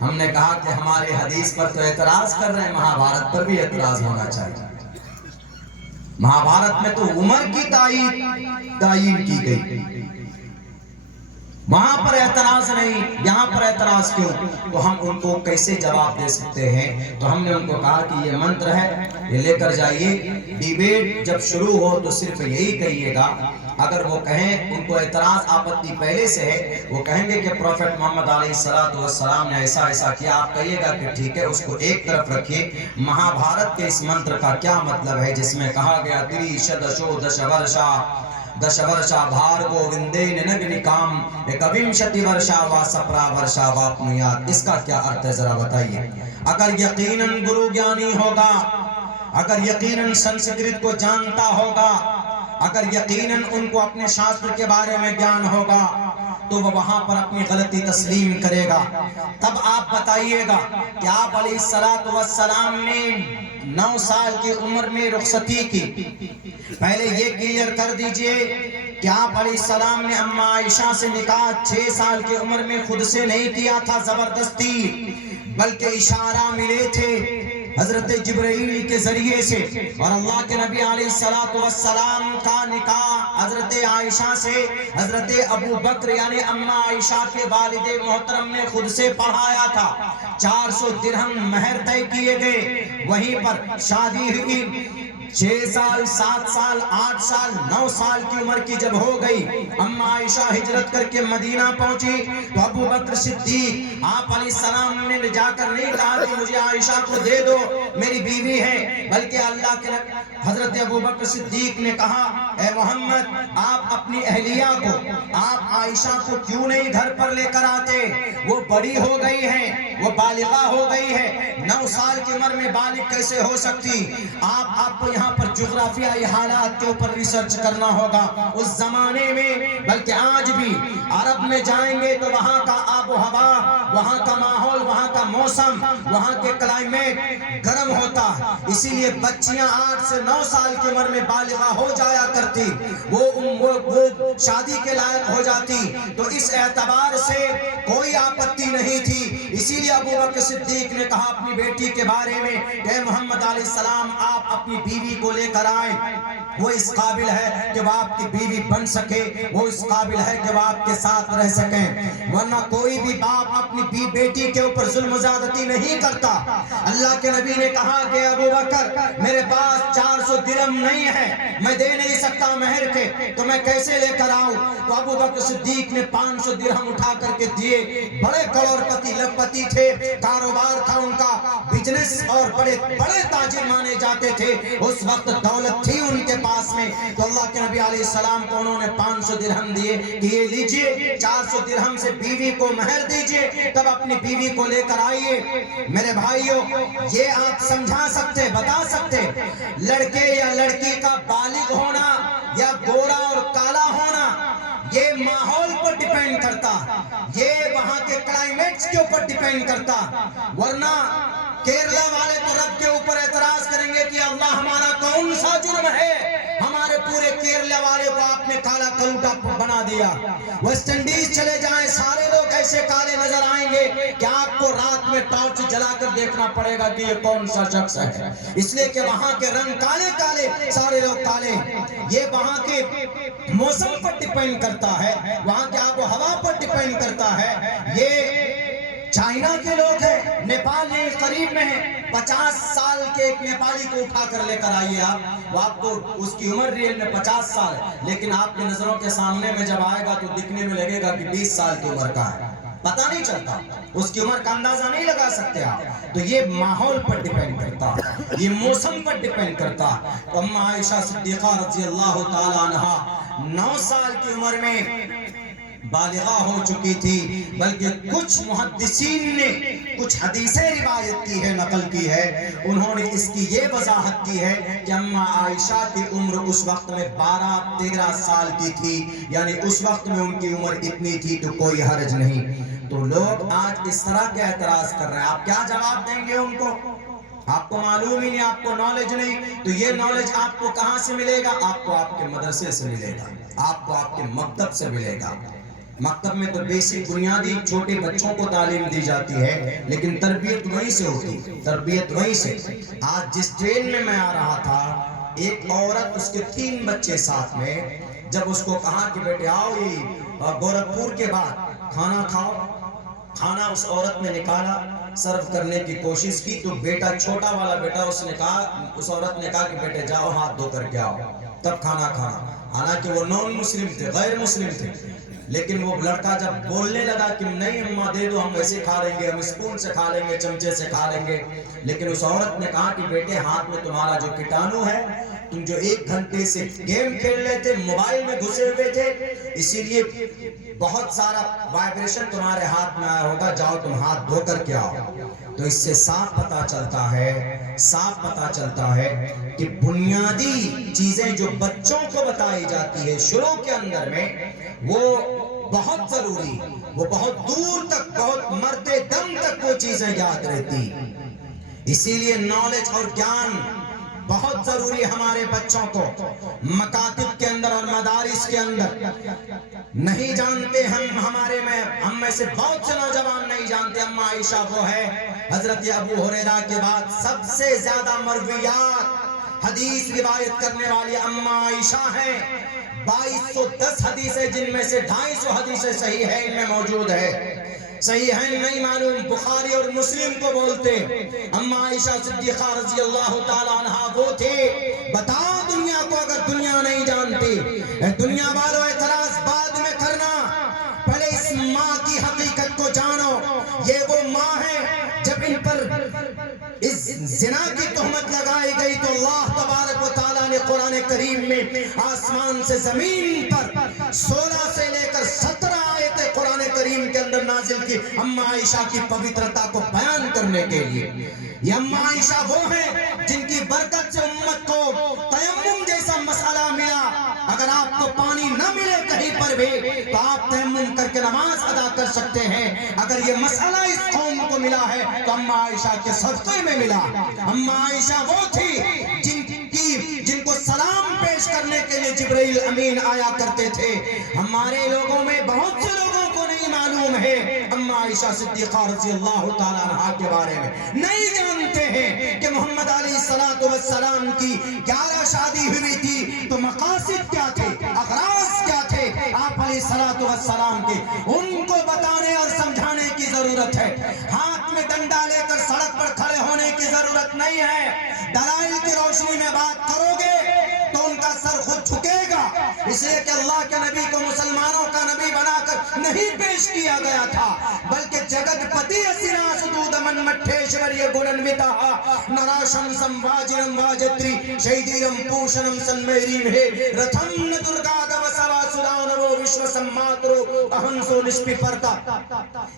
ہم نے کہا کہ ہمارے حدیث پر تو اعتراض کر رہے ہیں، مہابھارت پر بھی اعتراض ہونا چاہیے۔ مہابھارت میں تو عمر کی تعیین کی گئی، وہاں پر اعتراض نہیں، یہاں پر اعتراض کیوں؟ تو ہم ان کو کیسے جواب دے سکتے ہیں؟ تو ہم نے ان کو کہا کہ یہ منتر ہے، یہ لے کر جائیے، ڈیبیٹ جب شروع ہو تو صرف یہی کہیے گا، اگر وہ کہیں ان کو اعتراض آپتی پہلے سے ہے، وہ کہیں گے کہ پروفیٹ محمد علیہ السلام نے ایسا ایسا کیا، آپ کہیے گا کہ ٹھیک ہے، اس کو ایک طرف رکھیے، مہابھارت کے اس منتر کا کیا مطلب ہے جس میں کہا گیا تریشدشو دشورشا دشورشا بھارگو وندین نگنکام ایکومشتی ورشا وا سپرا ورشا واپنیات، اس کا کیا ارتھ ہے ذرا بتائیے۔ اگر یقیناً گرو گیانی ہوگا، اگر یقیناً سنسکرت کو جانتا ہوگا، اگر یقیناً ان کو اپنے شاستر کے بارے میں گیان ہوگا، تو وہ وہاں پر اپنی غلطی تسلیم کرے گا۔ تب آپ بتائیے گا کہ آپ علیہ السلام نے 9 سال کی عمر میں رخصتی کی، پہلے یہ کلیئر کر دیجئے کہ آپ علیہ السلام نے اماں عائشہ سے نکاح 6 سال کی عمر میں خود سے نہیں کیا تھا زبردستی، بلکہ اشارہ ملے تھے حضرت جبرائیل کے ذریعے سے، اور اللہ کے نبی علیہ السلام کا نکاح حضرت عائشہ سے حضرت ابو بکر یعنی اماں عائشہ کے والد محترم نے خود سے پڑھایا تھا، 400 درہم مہر طے کیے گئے، وہیں پر شادی ہوئی، 6 سال 7 سال 8 سال 9 سال کی عمر کی جب ہو گئی، اماں عائشہ ہجرت کر کے مدینہ پہنچی تو ابو بکر صدیق آپ علیہ السلام نے لے جا کر نہیں کہا کہ مجھے عائشہ کو دے دو میری بیوی ہے، بلکہ اللہ کے حضرت ابو بکر صدیق نے کہا اے محمد آپ اپنی اہلیہ کو، آپ عائشہ کو کیوں نہیں گھر پر لے کر آتے، وہ بڑی ہو گئی ہے، وہ بالغہ ہو گئی ہے، 9 سال کی عمر میں بالغ کیسے ہو سکتی؟ آپ کو یہاں پر جغرافیائی حالات کے اوپر ریسرچ کرنا ہوگا اس زمانے میں، بلکہ آج بھی عرب میں جائیں گے تو وہاں کا آب و ہوا، وہاں کا ماحول، وہاں کا موسم، وہاں کے کلائمیٹ گرم ہوتا، اسی لیے بچیاں 8 سے 9 سال کی عمر میں بالغہ ہو جایا کرتی، وہ شادی کے لائق ہو جاتی، تو اس اعتبار سے کوئی آپتی نہیں تھی، اسی لیے ابو بکر صدیق نے کہا اپنی بیٹی کے بارے میں کہ محمد علیہ السلام آپ اپنی بیوی کو لے کر آئیں، وہ اس قابل ہے کہ وہ آپ کی بیوی بن سکے، وہ اس قابل ہے کہ وہ آپ کے ساتھ رہ سکیں، ورنہ کوئی بھی باپ اپنی بیٹی کے اوپر ظلم و زیادتی نہیں کرتا۔ اللہ کے نبی نے کہا کہ ابو بکر میرے پاس 400 درہم نہیں ہے، میں دے نہیں سکتا مہر کے، تو میں کیسے لے کر آؤں؟ تو ابو بکر صدیق نے 500 درہم اٹھا کر کے دیے، بڑے کروڑپتی لکھپتی تھے، کاروبار تھا ان کا، بزنس اور بڑے تاجر مانے جاتے تھے، اس وقت دولت تھی ان کے پاس میں، تو اللہ کے نبی علیہ السلام کو انہوں نے 500 درہم دیے کہ یہ لیجئے، 400 درہم سے بیوی کو مہر دیجئے، تب اپنی بیوی کو لے کر آئیے۔ میرے بھائیوں یہ آپ سمجھا سکتے، بتا سکتے لڑکے یا لڑکی کا بالغ ہونا یا گورا اور کالا ہونا یہ ماحول پر ڈیپینڈ کرتا، یہ وہاں کے کلائمیٹس کے اوپر ڈیپینڈ کرتا، ورنہ کیرلا والے تو رب کے اوپر اعتراض کریں گے کہ اللہ ہمارا کون سا جرم ہے، ہمارے پورے کیرلا والے کو آپ نے کالا کلوٹا بنا دیا۔ ویسٹ انڈیز چلے جائیں سارے لوگ ایسے کالے نظر آئیں گے کہ آپ کو رات میں ٹارچ جلا کر دیکھنا پڑے گا کہ یہ کون سا شخص ہے، اس لیے کہ وہاں کے رنگ کالے کالے، سارے لوگ کالے، یہ وہاں کے موسم پر ڈیپینڈ کرتا ہے، وہاں کے آب و ہوا پر ڈیپینڈ کرتا ہے۔ یہ چائنا کے لوگ ہیں، نیپال میں قریب میں ہیں، 50 سال کے ایک نیپالی کو اٹھا کر لے کر آئیے آپ، وہ آپ کو اس کی عمر ریئل میں 50 سال ہے، لیکن آپ کے نظروں کے سامنے میں جب آئے گا تو دکھنے میں لگے گا کہ 20 سال کی عمر کا ہے، پتہ نہیں چلتا، اس کی عمر کا اندازہ نہیں لگا سکتے آپ۔ تو یہ ماحول پر ڈیپینڈ کرتا، یہ موسم پر ڈیپینڈ کرتا۔ ام عائشہ صدیقہ رضی اللہ تعالی عنہ 9 سال کی عمر میں بالغہ ہو چکی تھی، بلکہ کچھ محدثین نے کچھ حدیثیں روایت کی ہے، نقل کی ہے، انہوں نے اس کی یہ وضاحت کی ہے کہ اما عائشہ کی عمر اس وقت میں 12-13 سال کی تھی، یعنی اس وقت میں ان کی عمر اتنی تھی تو کوئی حرج نہیں۔ تو لوگ آج اس طرح کے اعتراض کر رہے ہیں، آپ کیا جواب دیں گے ان کو؟ آپ کو معلوم ہی نہیں، آپ کو نالج نہیں، تو یہ نالج آپ کو کہاں سے ملے گا؟ آپ کو آپ کے مدرسے سے ملے گا، آپ کو آپ کے مکتب سے ملے گا۔ مکتب میں تو بیسک بنیادی چھوٹے بچوں کو تعلیم دی جاتی ہے، لیکن تربیت وہیں سے ہوتی، تربیت وہیں سے۔ آج جس ٹرین میں میں آ رہا تھا، ایک عورت، اس کے 3 بچے ساتھ میں، جب اس کو کہا کہ بیٹے آؤ یہ گورکھپور کے بعد کھانا کھاؤ، کھانا اس عورت نے نکالا، سرو کرنے کی کوشش کی تو بیٹا، چھوٹا والا بیٹا، اس عورت نے کہا کہ بیٹے جاؤ ہاتھ دھو کر کے آؤ تب کھانا کھانا، حالانکہ وہ نان مسلم تھے، غیر مسلم تھے، لیکن وہ لڑکا جب بولنے لگا کہ نہیں اماں دے دو، ہم ویسے کھا لیں گے، ہم اسپون سے کھا لیں گے، چمچے سے کھا لیں گے، لیکن اس عورت نے کہا کہ بیٹے ہاتھ میں تمہارا جو کیٹانو ہے، تم جو 1 گھنٹے سے گیم کھیل رہے تھے، موبائل میں گھسے ہوئے تھے، اسی لیے بہت سارا وائبریشن تمہارے ہاتھ میں آیا ہوگا، جاؤ تم ہاتھ دھو کر کے آؤ۔ تو اس سے صاف پتہ چلتا ہے کہ بنیادی چیزیں جو بچوں کو بتائی جاتی ہے شروع کے اندر میں، وہ بہت ضروری، وہ بہت دور تک، بہت مرتے دم تک وہ چیزیں یاد رہتی۔ اسی لیے نالج اور گیان بہت ضروری ہمارے بچوں کو، مکاتب کے اندر اور مدارس کے اندر نہیں جانتے ہم میں سے بہت سے نوجوان نہیں جانتے اما عائشہ وہ ہے حضرت ابو ہریرہ کے بعد سب سے زیادہ مرویات حدیث روایت کرنے والی اما عائشہ ہیں۔ 2210 حدیثیں، جن میں سے 250 حدیثیں صحیحین میں موجود ہے۔ صحیحین نہیں معلوم، بخاری اور مسلم کو بولتے۔ اما عائشہ صدیقہ رضی اللہ تعالی عنہ وہ تھے، بتاؤ دنیا کو اگر دنیا نہیں جانتی، دنیا والوں اعتراض بعد میں کرنا، پہلے اس ماں کی حقیقت کو جانو۔ یہ وہ ماں ہے جب ان پر اس زنا کی تہمت لگائی گئی تو اللہ تبارک و تعالیٰ نے قرآن کریم میں آسمان سے زمین پر 16 سے لے کر 17 آیتیں قرآن کریم کے اندر نازل کی اما عائشہ کی پوترتا کو بیان کرنے کے لیے۔ یہ اما عائشہ وہ ہیں جن کی برکت سے امت کو تیمم جیسا مسئلہ ملا۔ اگر آپ کو پانی نہ ملے کہیں پر بھی تو آپ تیمم کر کے نماز ادا کر سکتے ہیں۔ اگر یہ مسئلہ اس قوم کو ملا ہے تو اما عائشہ کے صدقے میں ملا۔ اما عائشہ وہ تھی جن کو سلام پیش کرنے کے لیے جبرائیل امین آیا کرتے تھے۔ ہمارے لوگوں میں بہت سے لوگوں کو نہیں معلوم ہے اما عائشہ صدیقہ رضی اللہ تعالیٰ عنہ کے بارے میں، نہیں جانتے ہیں کہ محمد علیہ السلام کی 11 شادی ہوئی تھی تو مقاصد کیا تھے، اغراض کیا تھے آپ علیہ السلام کے، ان کو بتانے اور سمجھانے کی ضرورت ہے۔ ہاتھ میں ڈنڈا لے کر سڑک پر کھڑے ہونے کی ضرورت نہیں ہے۔ دلائل کی روشنی میں بات کرو گے تو ان کا سر خود جھکے گا، اس لیے کہ اللہ کے نبی کو مسلمانوں کا نبی بنا کر نہیں پیش کیا گیا تھا، بلکہ جگت پتی اسنا سدود من مٹھیشوریہ گننوتا نراشن سمواجنم واجتری شیدیرم پوشنم سنمیریم ہے رتھم درگا دوسوا سدانو وشو سماترو اہنسو نشپی پرتا۔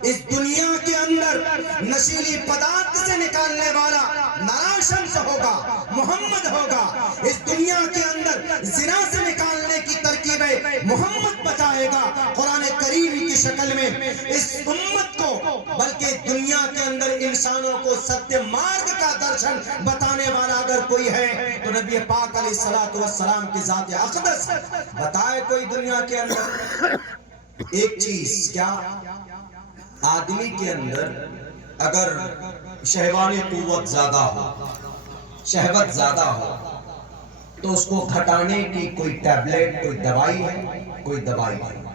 اس دنیا کے اندر نشیلی پدارت سے نکالنے والا نراشن سے ہوگا، محمد ہوگا۔ اس دنیا کے اندر زنا سے نکالنے کی ترکیبیں محمد بتائے گا قرآن کریم کی شکل میں اس امت کو، بلکہ دنیا کے اندر انسانوں کو ستیہ مارگ کا درشن بتانے والا اگر کوئی ہے تو نبی پاک علیہ السلام کی ذات اقدس بتائے کوئی دنیا کے اندر ایک چیز، کیا آدمی کے اندر اگر شہوانی قوت زیادہ ہو، شہوت زیادہ ہو تو اس کو گھٹانے کی کوئی ٹیبلٹ، کوئی دوائی ہے؟ کوئی دوائی نہیں۔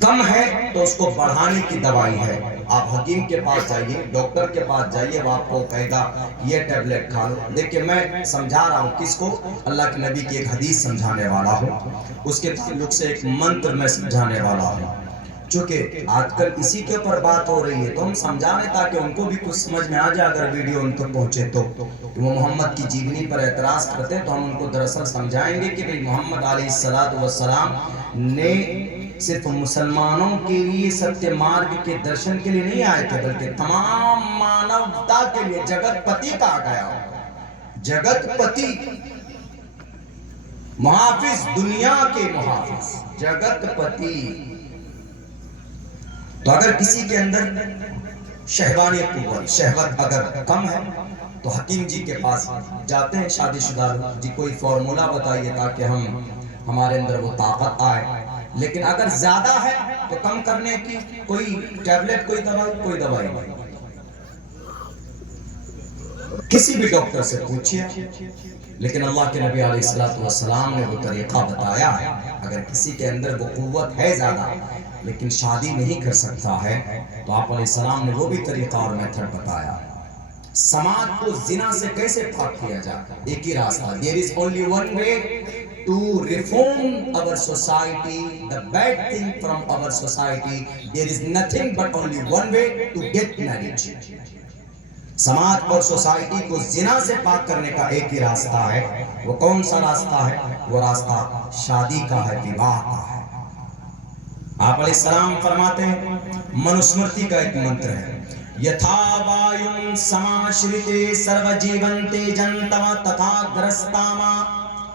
کم ہے تو اس کو بڑھانے کی دوائی ہے۔ آپ حکیم کے پاس جائیے، ڈاکٹر کے پاس جائیے، وہ آپ کو کہے گا یہ ٹیبلٹ کھا لو۔ دیکھیں میں سمجھا رہا ہوں کس کو؟ اللہ کے نبی کی ایک حدیث سمجھانے والا ہوں، اس کے تعلق سے ایک منتر میں سمجھانے والا ہوں۔ چونکہ آج کل اسی کے اوپر بات ہو رہی ہے تو ہم سمجھا رہے تاکہ ان کو بھی کچھ سمجھ میں آ جائے، اگر ویڈیو ان تک پہنچے تو۔ وہ محمد کی جیونی پر اعتراض کرتے تو ہم ان کو دراصل سمجھائیں گے کہ محمد علیہ السلام نے صرف مسلمانوں کے لیے ستیہ مارگ کے درشن کے لیے نہیں آئے تھے، بلکہ تمام مانوتا کے لیے جگت پتی کہا گیا۔ جگت پتی، محافظ، دنیا کے محافظ، جگت پتی۔ تو اگر کسی کے اندر شہوانی قوت، شہوت اگر کم ہے تو حکیم جی کے پاس جاتے ہیں، شادی شدہ جی کوئی فارمولا بتائیے تاکہ ہمارے اندر وہ طاقت آئے۔ لیکن اگر زیادہ ہے تو کم کرنے کی کوئی ٹیبلٹ، کوئی دوائی نہیں۔ کسی بھی ڈاکٹر سے پوچھئے، لیکن اللہ کے نبی علیہ السلام نے وہ طریقہ بتایا ہے۔ اگر کسی کے اندر وہ قوت ہے زیادہ لیکن شادی نہیں کر سکتا ہے تو آپ علیہ السلام نے وہ بھی طریقہ اور میتھڈ بتایا۔ سماج کو زنا سے کیسے پاک کیا جائے؟ ایک ہی راستہ، there is only one way to reform our society, the bad thing from our society. There is nothing but only one way to get married. سماج اور سوسائٹی کو زنا سے پاک کرنے کا ایک ہی راستہ ہے۔ وہ کون سا راستہ ہے؟ وہ راستہ شادی کا ہے، وواہ کا ہے۔ آپ علیہ السلام فرماتے ہیں، منوسمرتی کا ایک منتر ہے، یتھا وایوں سماشرتے سرو جیونتے جنتم تتھا گرستاما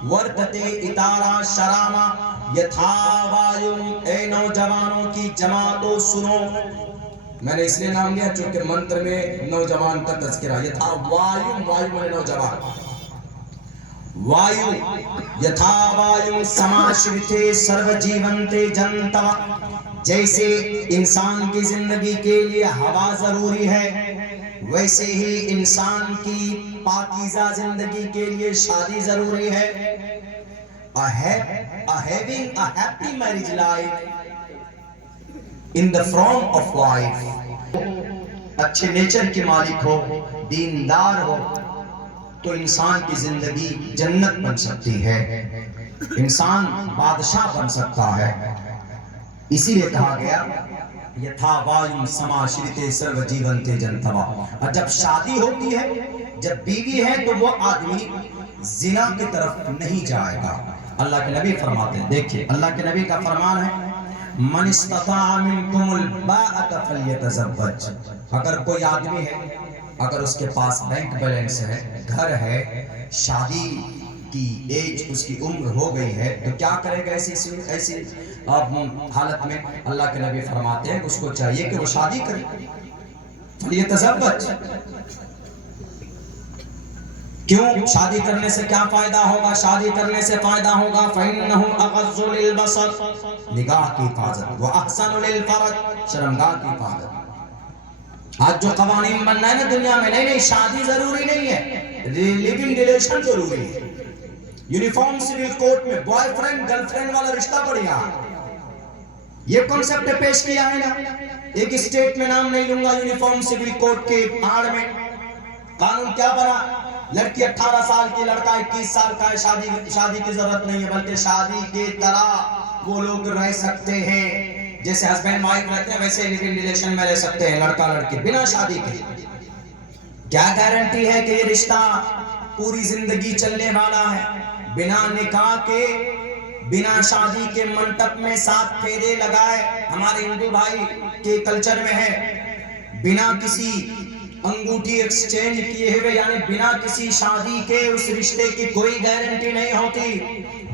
وردتے اتارا شراما۔ یتھا وایوں، اے نوجوانوں کی جماعتوں سنو۔ میں نے اس لیے نام لیا چونکہ منتر میں نوجوان کا تذکرہ۔ یتھا وایوں، وایوں میں نوجوان، وایو، یتھا وایوں سماشرتے سرو جیونتے جنتم، جیسے انسان کی زندگی کے لیے ہوا ضروری ہے ویسے ہی انسان کی پاکیزہ زندگی کے لیے شادی ضروری ہے۔ Having a happy marriage life in the form of wife، اچھے نیچر کی مالک ہو، دیندار ہو تو انسان کی زندگی جنت بن سکتی ہے، انسان بادشاہ بن سکتا ہے۔ اسی لیے کہا گیا یتھا وایوں سماشرتے سرو جیونتے جنتم۔ اور جب شادی ہوتی ہے، جب بیوی ہے تو وہ آدمی زنا کی طرف نہیں جائے گا۔ اللہ کے نبی فرماتے ہیں، دیکھیں اللہ کے نبی کا فرمان ہے، من استطاع منکم الباءۃ فلیتزوج۔ اگر کوئی آدمی ہے، اگر اس کے پاس بینک بیلنس ہے، گھر ہے، شادی کی ایج، اس کی عمر ہو گئی ہے تو کیا کرے گا ایسی حالت میں؟ اللہ کے نبی فرماتے ہیں اس کو چاہیے کہ وہ شادی کرے، فلیتزوج۔ کیوں؟ شادی کرنے سے کیا فائدہ ہوگا؟ شادی کرنے سے فائدہ ہوگا فَإِنَّهُ أَغَضُّ لِلْبَصَرِ، نگاہ کی حفاظت، وَأَحْسَنُ لِلْفَرْجِ، شرمگاہ کی حفاظت۔ آج جو قوانین بن رہے ہیں نا دنیا میں، نہیں شادی ضروری نہیں ہے، لیونگ ریلیشن ضروری ہے۔ یونیفارم سول کوڈ میں بوائے فرینڈ گرل فرینڈ والا رشتہ بڑھیا ہے۔ یہ کنسپٹ پیش کیا ہے نا، ایک اسٹیٹ میں نام نہیں لوں گا، یونیفارم سول کوڈ کے آڑ میں قانون کیا بنا؟ لڑکی 18 سال کی، لڑکا 21 سال کا ہے، شادی کی ضرورت نہیں ہے، بلکہ شادی کی طرح وہ لوگ رہ سکتے ہیں، جیسے ہسبینڈ وائف رہتے ہیں ویسے لیونگ ریلیشن میں رہ سکتے ہیں لڑکا لڑکی بنا شادی کے۔ کیا گارنٹی ہے کہ یہ رشتہ پوری زندگی چلنے والا ہے؟ بنا نکاح کے، بنا شادی کے منٹپ میں 7 پھیرے لگائے، ہمارے ہندو بھائی کے کلچر میں ہے، بنا کسی انگوٹھی ایکسچینج کیے ہوئے، یعنی بنا کسی شادی کے اس رشتے کی کوئی گارنٹی نہیں ہوتی،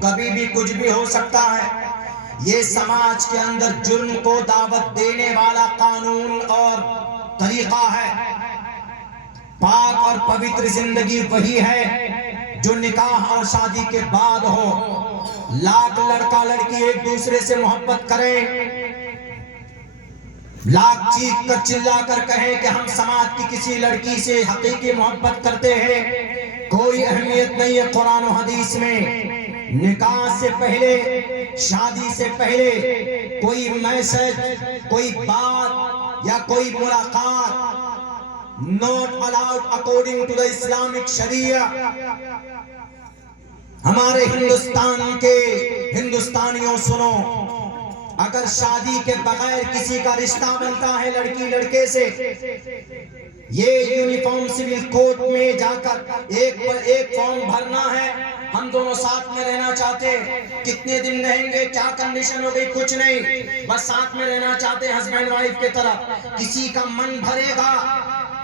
کبھی بھی کچھ بھی ہو سکتا ہے۔ یہ سماج کے اندر جرم کو دعوت دینے والا قانون اور طریقہ ہے۔ پاک اور پوتر زندگی وہی ہے جو نکاح اور شادی کے بعد ہو۔ لاکھ لڑکا لڑکی ایک دوسرے سے محبت کریں، لاکھ چیخ کر چلا کر کہیں کہ ہم سماج کی کسی لڑکی سے حقیقی محبت کرتے ہیں، کوئی اہمیت نہیں ہے قرآن و حدیث میں۔ نکاح سے پہلے، شادی سے پہلے کوئی میسج، کوئی بات یا کوئی ملاقات not allowed according to the Islamic Sharia۔ ہمارے ہندوستان کے ہندوستانیوں سنو، اگر شادی کے بغیر کسی کا رشتہ بنتا ہے لڑکی لڑکے سے، یہ یونیفارم سول کوڈ میں جا کر ایک فارم بھرنا ہے، ہم دونوں ساتھ میں رہنا چاہتے، کتنے دن رہیں گے، کیا کنڈیشن ہو گئی، کچھ نہیں، بس ساتھ میں رہنا چاہتے ہسبینڈ وائف کے طرف۔ کسی کا من بھرے گا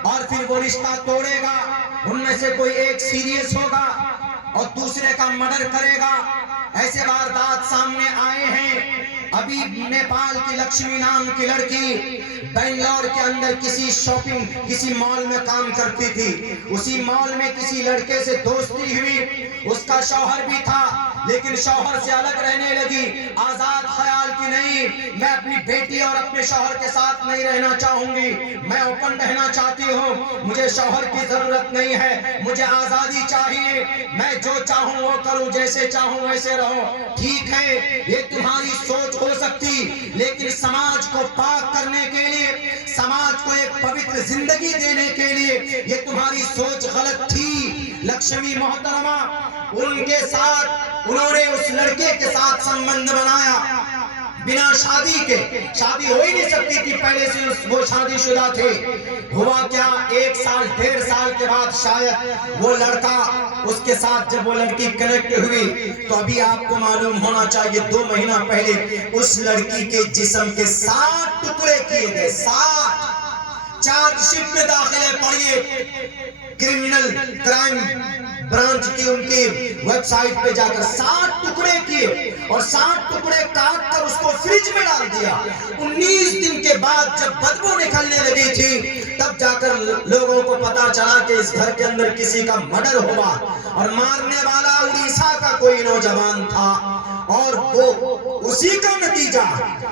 اور پھر وہ رشتہ توڑے گا، ان میں سے کوئی ایک سیریس ہوگا اور دوسرے کا مرڈر کرے گا۔ ایسے واردات سامنے آئے ہیں۔ ابھی نیپال کی لکشمی نام کی لڑکی بنگلور کے اندر کسی مال میں کام کرتی تھی، اسی مال میں کسی لڑکے سے دوستی ہوئی، اس کا شوہر بھی تھا لیکن شوہر سے الگ رہنے لگی، آزاد خیال کی نہیں میں اپنی بیٹی اور اپنے شوہر کے ساتھ نہیں رہنا چاہوں گی، میں اوپن رہنا چاہتی ہوں، مجھے شوہر کی ضرورت نہیں ہے، مجھے آزادی چاہیے، میں جو چاہوں وہ کروں، جیسے چاہوں ویسے رہوں۔ ٹھیک ہے، یہ تمہاری سوچ ہو سکتی، لیکن سماج کو پاک کرنے کے لیے، سماج کو ایک پوتر زندگی دینے کے لیے یہ تمہاری سوچ غلط تھی۔ لکشمی محترمہ ان کے ساتھ، انہوں نے اس لڑکے کے ساتھ سمبند بنایا بنا شادی کے، شادی ہو ہی نہیں سکتی تھی، پہلے سے وہ شادی شدہ تھے۔ ہوا کیا، 1 سال 1.5 سال کے بعد شاید وہ لڑکا اس کے ساتھ، جب وہ لڑکی کنیکٹ ہوئی تو ابھی آپ کو معلوم ہونا چاہیے 2 مہینہ پہلے اس لڑکی کے جسم کے 60 ٹکڑے کیے گئے، 60 چارج شیٹ میں داخل ہے، پڑھیے کرمنل کرائم برانچ کی ان کی ویب سائٹ پہ جا کر 60 ٹکڑے کیے اور 60 ٹکڑے کاٹ کر اس کو فریج میں ڈال دیا۔ 19 دن کے بعد جب بدبو نکلنے لگی تھی تب جا کر لوگوں کو پتا چلا کہ اس گھر کے اندر کسی کا مرڈر ہوا اور مارنے والا اڑیسہ کا کوئی نوجوان تھا، اور وہ اسی کا نتیجہ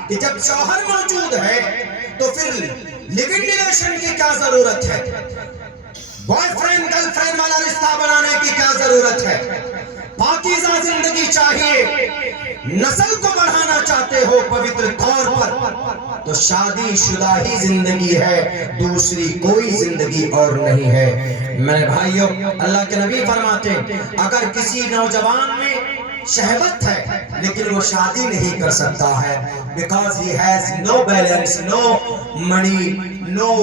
کہ جب شوہر موجود ہے تو پھر لیونگ ریلیشن کی کیا ضرورت ہے، بوائے فرینڈ گرل فرینڈ والا رشتہ بنانے کی کیا ضرورت ہے۔ پاکیزہ زندگی چاہیے، نسل کو بڑھانا چاہتے ہو پوتر طور پر تو شادی شدہ ہی زندگی ہے، دوسری کوئی زندگی اور نہیں ہے۔ میرے بھائیوں، اللہ کے نبی فرماتے اگر کسی نوجوان میں شہوت ہے لیکن وہ شادی نہیں کر سکتا ہے، because he has no balance, no money, no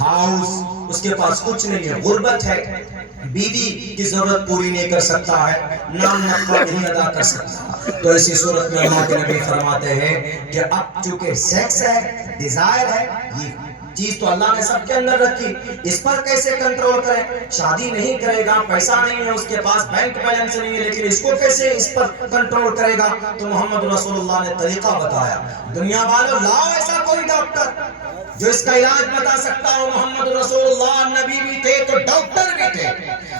house، اس کے پاس کچھ نہیں ہے، غربت ہے، بیوی کی ضرورت پوری نہیں کر سکتا ہے، نام نفقہ نہیں ادا کر سکتا، تو ایسی صورت میں اللہ کے نبی فرماتے ہیں کہ اب چونکہ سیکس ہے، ڈیزائر ہے، یہ چیز تو اللہ نے سب کے اندر رکھی، اس پر کیسے کنٹرول کریں؟ شادی نہیں کرے گا، پیسہ نہیں ہے اس کے پاس، بینک بیلنس نہیں ہے، لیکن اس کو کیسے اس پر کنٹرول کرے گا؟ تو محمد رسول اللہ نے طریقہ بتایا۔ دنیا والوں، لاؤ ایسا کوئی ڈاکٹر جو اس کا علاج بتا سکتا ہو۔ محمد رسول اللہ نبی بھی تھے تو ڈاکٹر بھی تھے،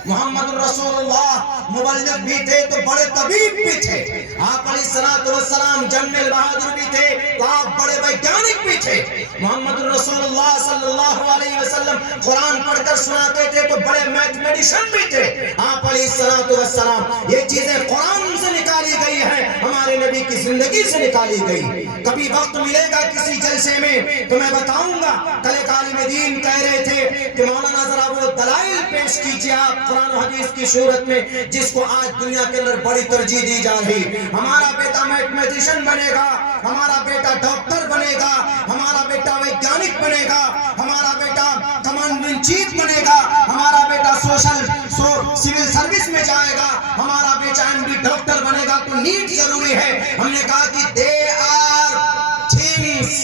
محمد رسول اللہ مبلغ بھی تھے تو بڑے طبیب بھی تھے، آپ علیہ السلام جنرل بہادر بھی تھے تو آپ بڑے ویگیانک بھی تھے، محمد رسول اللہ صلی اللہ علیہ وسلم قرآن پڑھ کر سناتے تھے تو بڑے میتھمیٹیشن بھی تھے، آپ علیہ السلام۔ یہ چیزیں قرآن سے نکالی گئی ہیں، ہمارے نبی کی زندگی سے نکالی گئی۔ کبھی وقت ملے گا کسی جلسے میں تو میں بتاؤں گا، کل ایک عالم دین کہہ رہے تھے کہ مولانا ذرا وہ دلائل پیش کیجئے آپ قرآن و حدیث کی صورت میں جس کو آج دنیا کے اندر بڑی ترجیح دی جا رہی۔ ہمارا بیٹا میتھمیٹیشین بنے گا، ہمارا بیٹا ڈاکٹر بنے گا، ہمارا بیٹا ویگیانک بنے گا، ہمارا بیٹا کمانڈر ان چیف بنے گا، ہمارا بیٹا سول سروس میں جائے گا، ہمارا بیٹا MD ڈاکٹر بنے گا، تو نیٹ ضروری ہے۔ ہم نے کہا کہ they are things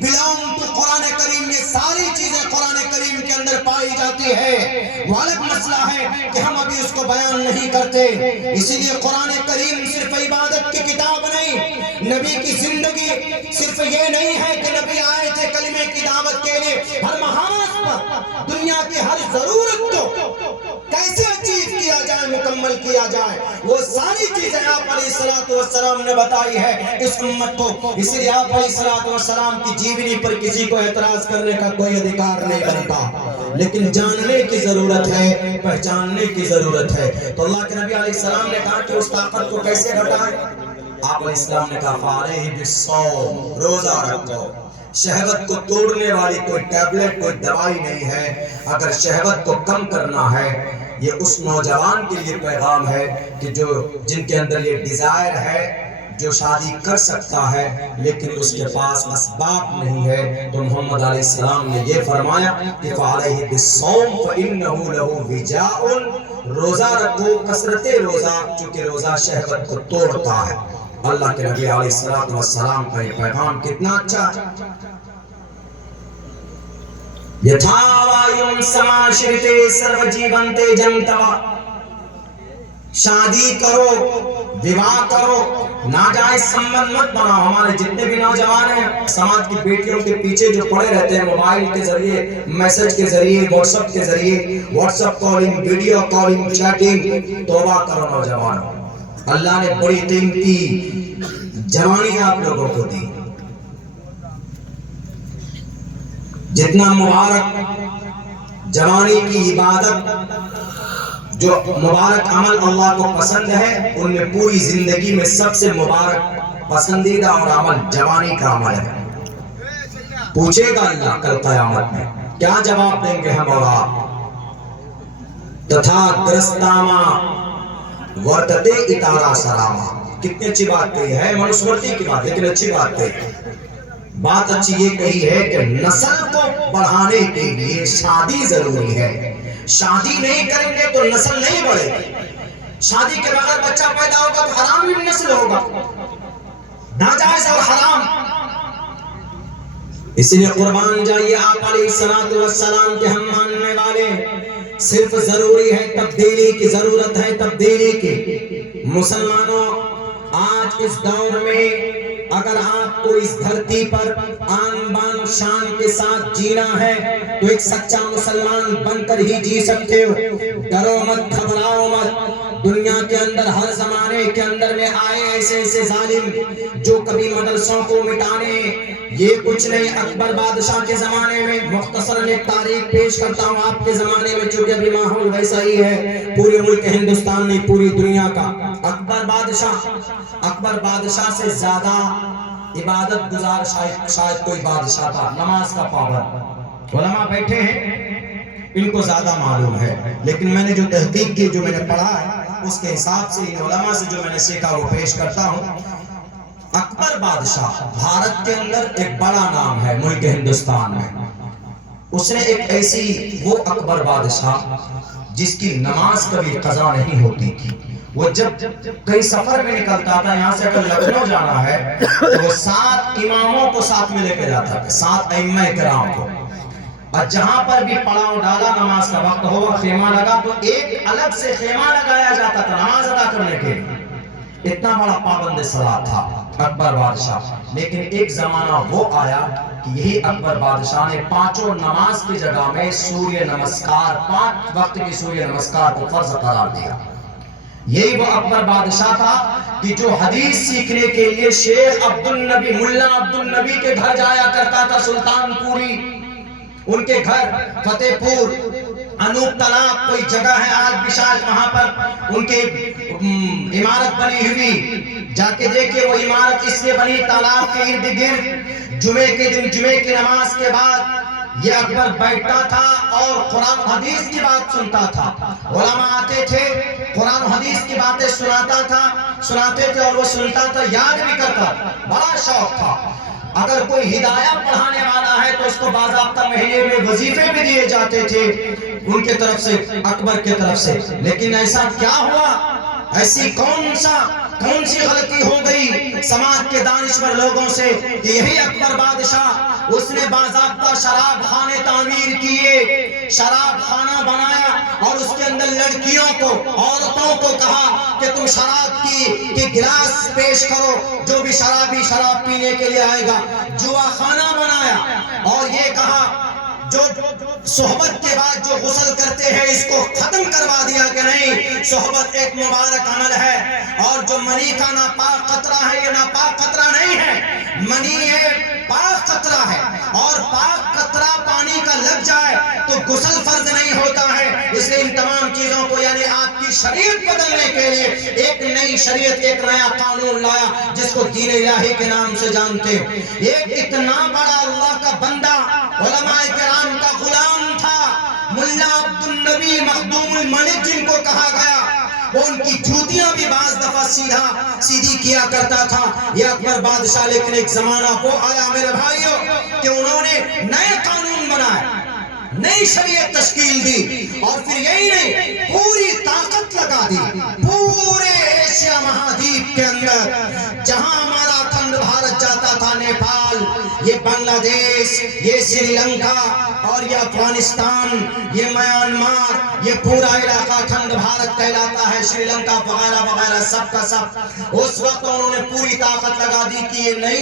belong to قرآن کریم، یہ ساری چیزیں قرآن کریم کے اندر پائی جاتی ہے، وہ الگ مسئلہ ہے کہ ہم ابھی اس کو بیان نہیں کرتے۔ اسی لیے قرآن کریم صرف عبادت کی کتاب نہیں، نبی کی زندگی صرف یہ نہیں ہے کہ نبی آئے تھے کلمے کی دعوت کے لیے، ہر مہارت پر دنیا کی ہر ضرورت کو کیسے اچیو کیا جائے مکمل کیا جائے، وہ ساری چیزیں آپ علیہ السلام نے بتائی ہے اس امت کو۔ اس لیے آپ علیہ السلام کی جیونی پر کسی کو اعتراض کرنے کا کوئی ادھیکار نہیں بنتا، لیکن جاننے کی ضرورت ہے، پہچاننے کی ضرورت ہے۔ تو اللہ کے نبی علیہ السلام نے کہا کہ اس طاقت کو کیسے گھٹائیں؟ آپ علیہ السلام نے کہا فعلیہ بالصوم، روزہ رکھو۔ شہوت کو توڑنے والی کوئی ٹیبلٹ، کوئی دوائی نہیں ہے۔ اگر شہوت کو کم کرنا ہے، یہ اس نوجوان کے لیے پیغام ہے کہ جن کے اندر یہ ڈیزائر ہے، جو شادی کر سکتا ہے لیکن اس کے پاس اسباب نہیں ہے، تو محمد علیہ السلام نے یہ فرمایا کہ فعلیہ بالصوم فإنہ لہ وجاء، روزہ رکھو، کثرت روزہ، چونکہ روزہ شہوت کو توڑتا ہے۔ اللہ کے نبی علیہ السلام کا یہ پیغام کتنا اچھا ہے۔ یتھاوایوں سماشرتے سرو جیونتے جنتوا، شادی کرو، وواہ کرو، ناجائز سمبند مت بناؤ۔ ہمارے جتنے بھی نوجوان ہیں سماج کی بیٹیوں کے پیچھے جو پڑے رہتے ہیں، موبائل کے ذریعے، میسج کے ذریعے، واٹس ایپ کے ذریعے، WhatsApp calling, video calling, chatting, توبہ کرو نوجوانوں۔ اللہ نے بڑی قیمتی جوانی آپ لوگوں کو دی۔ جتنا مبارک جوانی کی عبادت، جو مبارک عمل اللہ کو پسند ہے، ان میں پوری زندگی میں سب سے مبارک پسندیدہ اور عمل جوانی کا عمل ہے۔ پوچھے گا اللہ کل قیامت میں، کیا جواب دیں گے ہم اور آپ؟ تتھا گرستاما ورتتے اتارا سراما۔ کتنی اچھی بات کہی ہے، منوسمرتی کی بات، لیکن اچھی بات کہی۔ بات اچھی یہ کہی ہے کہ نسل کو بڑھانے کے لیے شادی ضروری ہے۔ شادی نہیں کریں گے تو نسل نہیں بڑھے گی۔ شادی کے بغیر بچہ پیدا ہوگا تو حرام بھی نسل ہوگا، ناجائز اور حرام۔ اس لیے قربان جائیے آپ علیہ السلام کے ہم ماننے والے، صرف ضروری ہے تبدیلی کی، ضرورت ہے تبدیلی کی۔ مسلمانوں، آج اس دور میں اگر آپ کو اس دھرتی پر آن بان شان کے ساتھ جینا ہے تو ایک سچا مسلمان بن کر ہی جی سکتے ہو۔ ڈرو مت، گھبراؤ مت۔ دنیا کے اندر ہر زمانے کے اندر میں آئے ایسے ظالم جو کبھی مدرسوں کو مٹانے، یہ کچھ نہیں۔ اکبر بادشاہ کے زمانے میں مختصراً ایک تاریخ پیش کرتا ہوں آپ کے زمانے میں، چونکہ ابھی ماحول ویسا ہی ہے، پورے ملک ہندوستان نہیں پوری دنیا کا۔ اکبر بادشاہ سے زیادہ عبادت گزار شاید کوئی بادشاہ تھا، نماز کا پابند۔ علماء بیٹھے ہیں، ان کو زیادہ معلوم ہے، لیکن میں نے جو تحقیق کی، جو میں نے پڑھا ہے، اس کے حساب سے ان علماء سے جو میں نے سیکھا وہ پیش کرتا ہوں۔ اکبر بادشاہ بھارت کے اندر ایک بڑا نام ہے ملک ہندوستان میں۔ اس نے ایک ایسی، وہ اکبر بادشاہ جس کی نماز کبھی قضا نہیں ہوتی تھی، وہ جب کئی سفر میں نکلتا تھا، یہاں سے اگر لکھنؤ جانا ہے تو وہ 7 اماموں کو ساتھ میں لے کے جاتا تھا، 7 ائمہ کرام کو، اور جہاں پر بھی پڑاؤ ڈالا، نماز کا وقت ہوا، خیمہ لگا تو ایک الگ سے خیمہ لگایا جاتا تھا نماز ادا کرنے کے لیے۔ اتنا بڑا پابند صلاۃ تھا اکبر بادشاہ۔ لیکن ایک زمانہ وہ آیا کہ یہی اکبر بادشاہ نے 5 نماز کی جگہ میں سوریہ نمسکار، 5 وقت کی سوریہ نمسکار کو فرض قرار دیا۔ یہی وہ اکبر بادشاہ تھا کہ جو حدیث سیکھنے کے لیے شیخ عبدالنبی، ملا عبدالنبی کے گھر جایا کرتا تھا، سلطان پوری، ان کے گھر فتح پور، انوپ تالاب کوئی جگہ ہے آج بھی شاید وہاں پر ان کے عمارت بنی ہوئی، جا کے دیکھیں وہ عمارت اس لیے بنی تالاب کے ارد گرد جمعے کے دن، جمعے کی نماز کے بعد یہ اکبر بیٹھتا تھا اور قرآن حدیث کی بات سنتا تھا۔ علماء آتے تھے، قرآن حدیث کی باتیں سناتے تھے اور وہ سنتا تھا، یاد بھی کرتا، بڑا شوق تھا۔ اگر کوئی ہدایت پڑھانے والا ہے تو اس کو باضابطہ مہینے میں وظیفے بھی دیے جاتے تھے ان کے طرف سے، اکبر کے طرف سے۔ لیکن ایسا کیا ہوا، ایسی کون سی غلطی ہو گئی سماج کے دانشور لوگوں سے کہ یہی اکبر بادشاہ، اس نے باضابطہ شراب خانے تعمیر کیے، شراب خانہ بنایا اور اس کے اندر لڑکیوں کو، عورتوں کو کہا کہ تم شراب کی گلاس پیش کرو، جو بھی شرابی شراب پینے کے لیے آئے گا۔ جوا خانہ بنایا اور یہ کہا جو صحبت کے بعد جو غسل کرتے ہیں اس کو ختم کروا دیا کہ نہیں، صحبت ایک مبارک عمل ہے، اور جو منی کا ناپاک قطرہ ہے یہ ناپاک قطرہ نہیں ہے، منی یہ پاک قطرہ ہے، اور پاک قطرہ پانی کا لگ جائے تو غسل فرض نہیں ہوتا ہے۔ اس لیے ان تمام چیزوں کو یعنی آپ کی شریعت بدلنے کے لیے ایک نئی شریعت، ایک نیا قانون لایا جس کو دین الہی کے نام سے جانتے۔ ایک اتنا بڑا اللہ کا بندہ، علماء کرام کا غلام تھا، ملا عبد النبی مخدوم الملک جن کو کہا گیا، وہ ان کی جوتیاں بھی بعض دفعہ سیدھی کیا کرتا تھا۔ یہ اکبر بادشاہ، لیکن ایک زمانہ وہ آیا میرے بھائیوں کہ انہوں نے نئے قانون بنائے، نئی شریعت تشکیل دی، اور پھر یہی نہیں پوری طاقت لگا دی پورے ایشیا مہادیپ کے اندر، جہاں ہمارا کھنڈ بھارت جاتا تھا، نیپال، یہ بنگلہ دیش، یہ سری لنکا، اور یہ افغانستان، یہ میانمار، یہ پورا علاقہ کھنڈ بھارت کہلاتا ہے، سری لنکا وغیرہ وغیرہ سب کا سب۔ اس وقت انہوں نے پوری طاقت لگا دی کہ یہ نہیں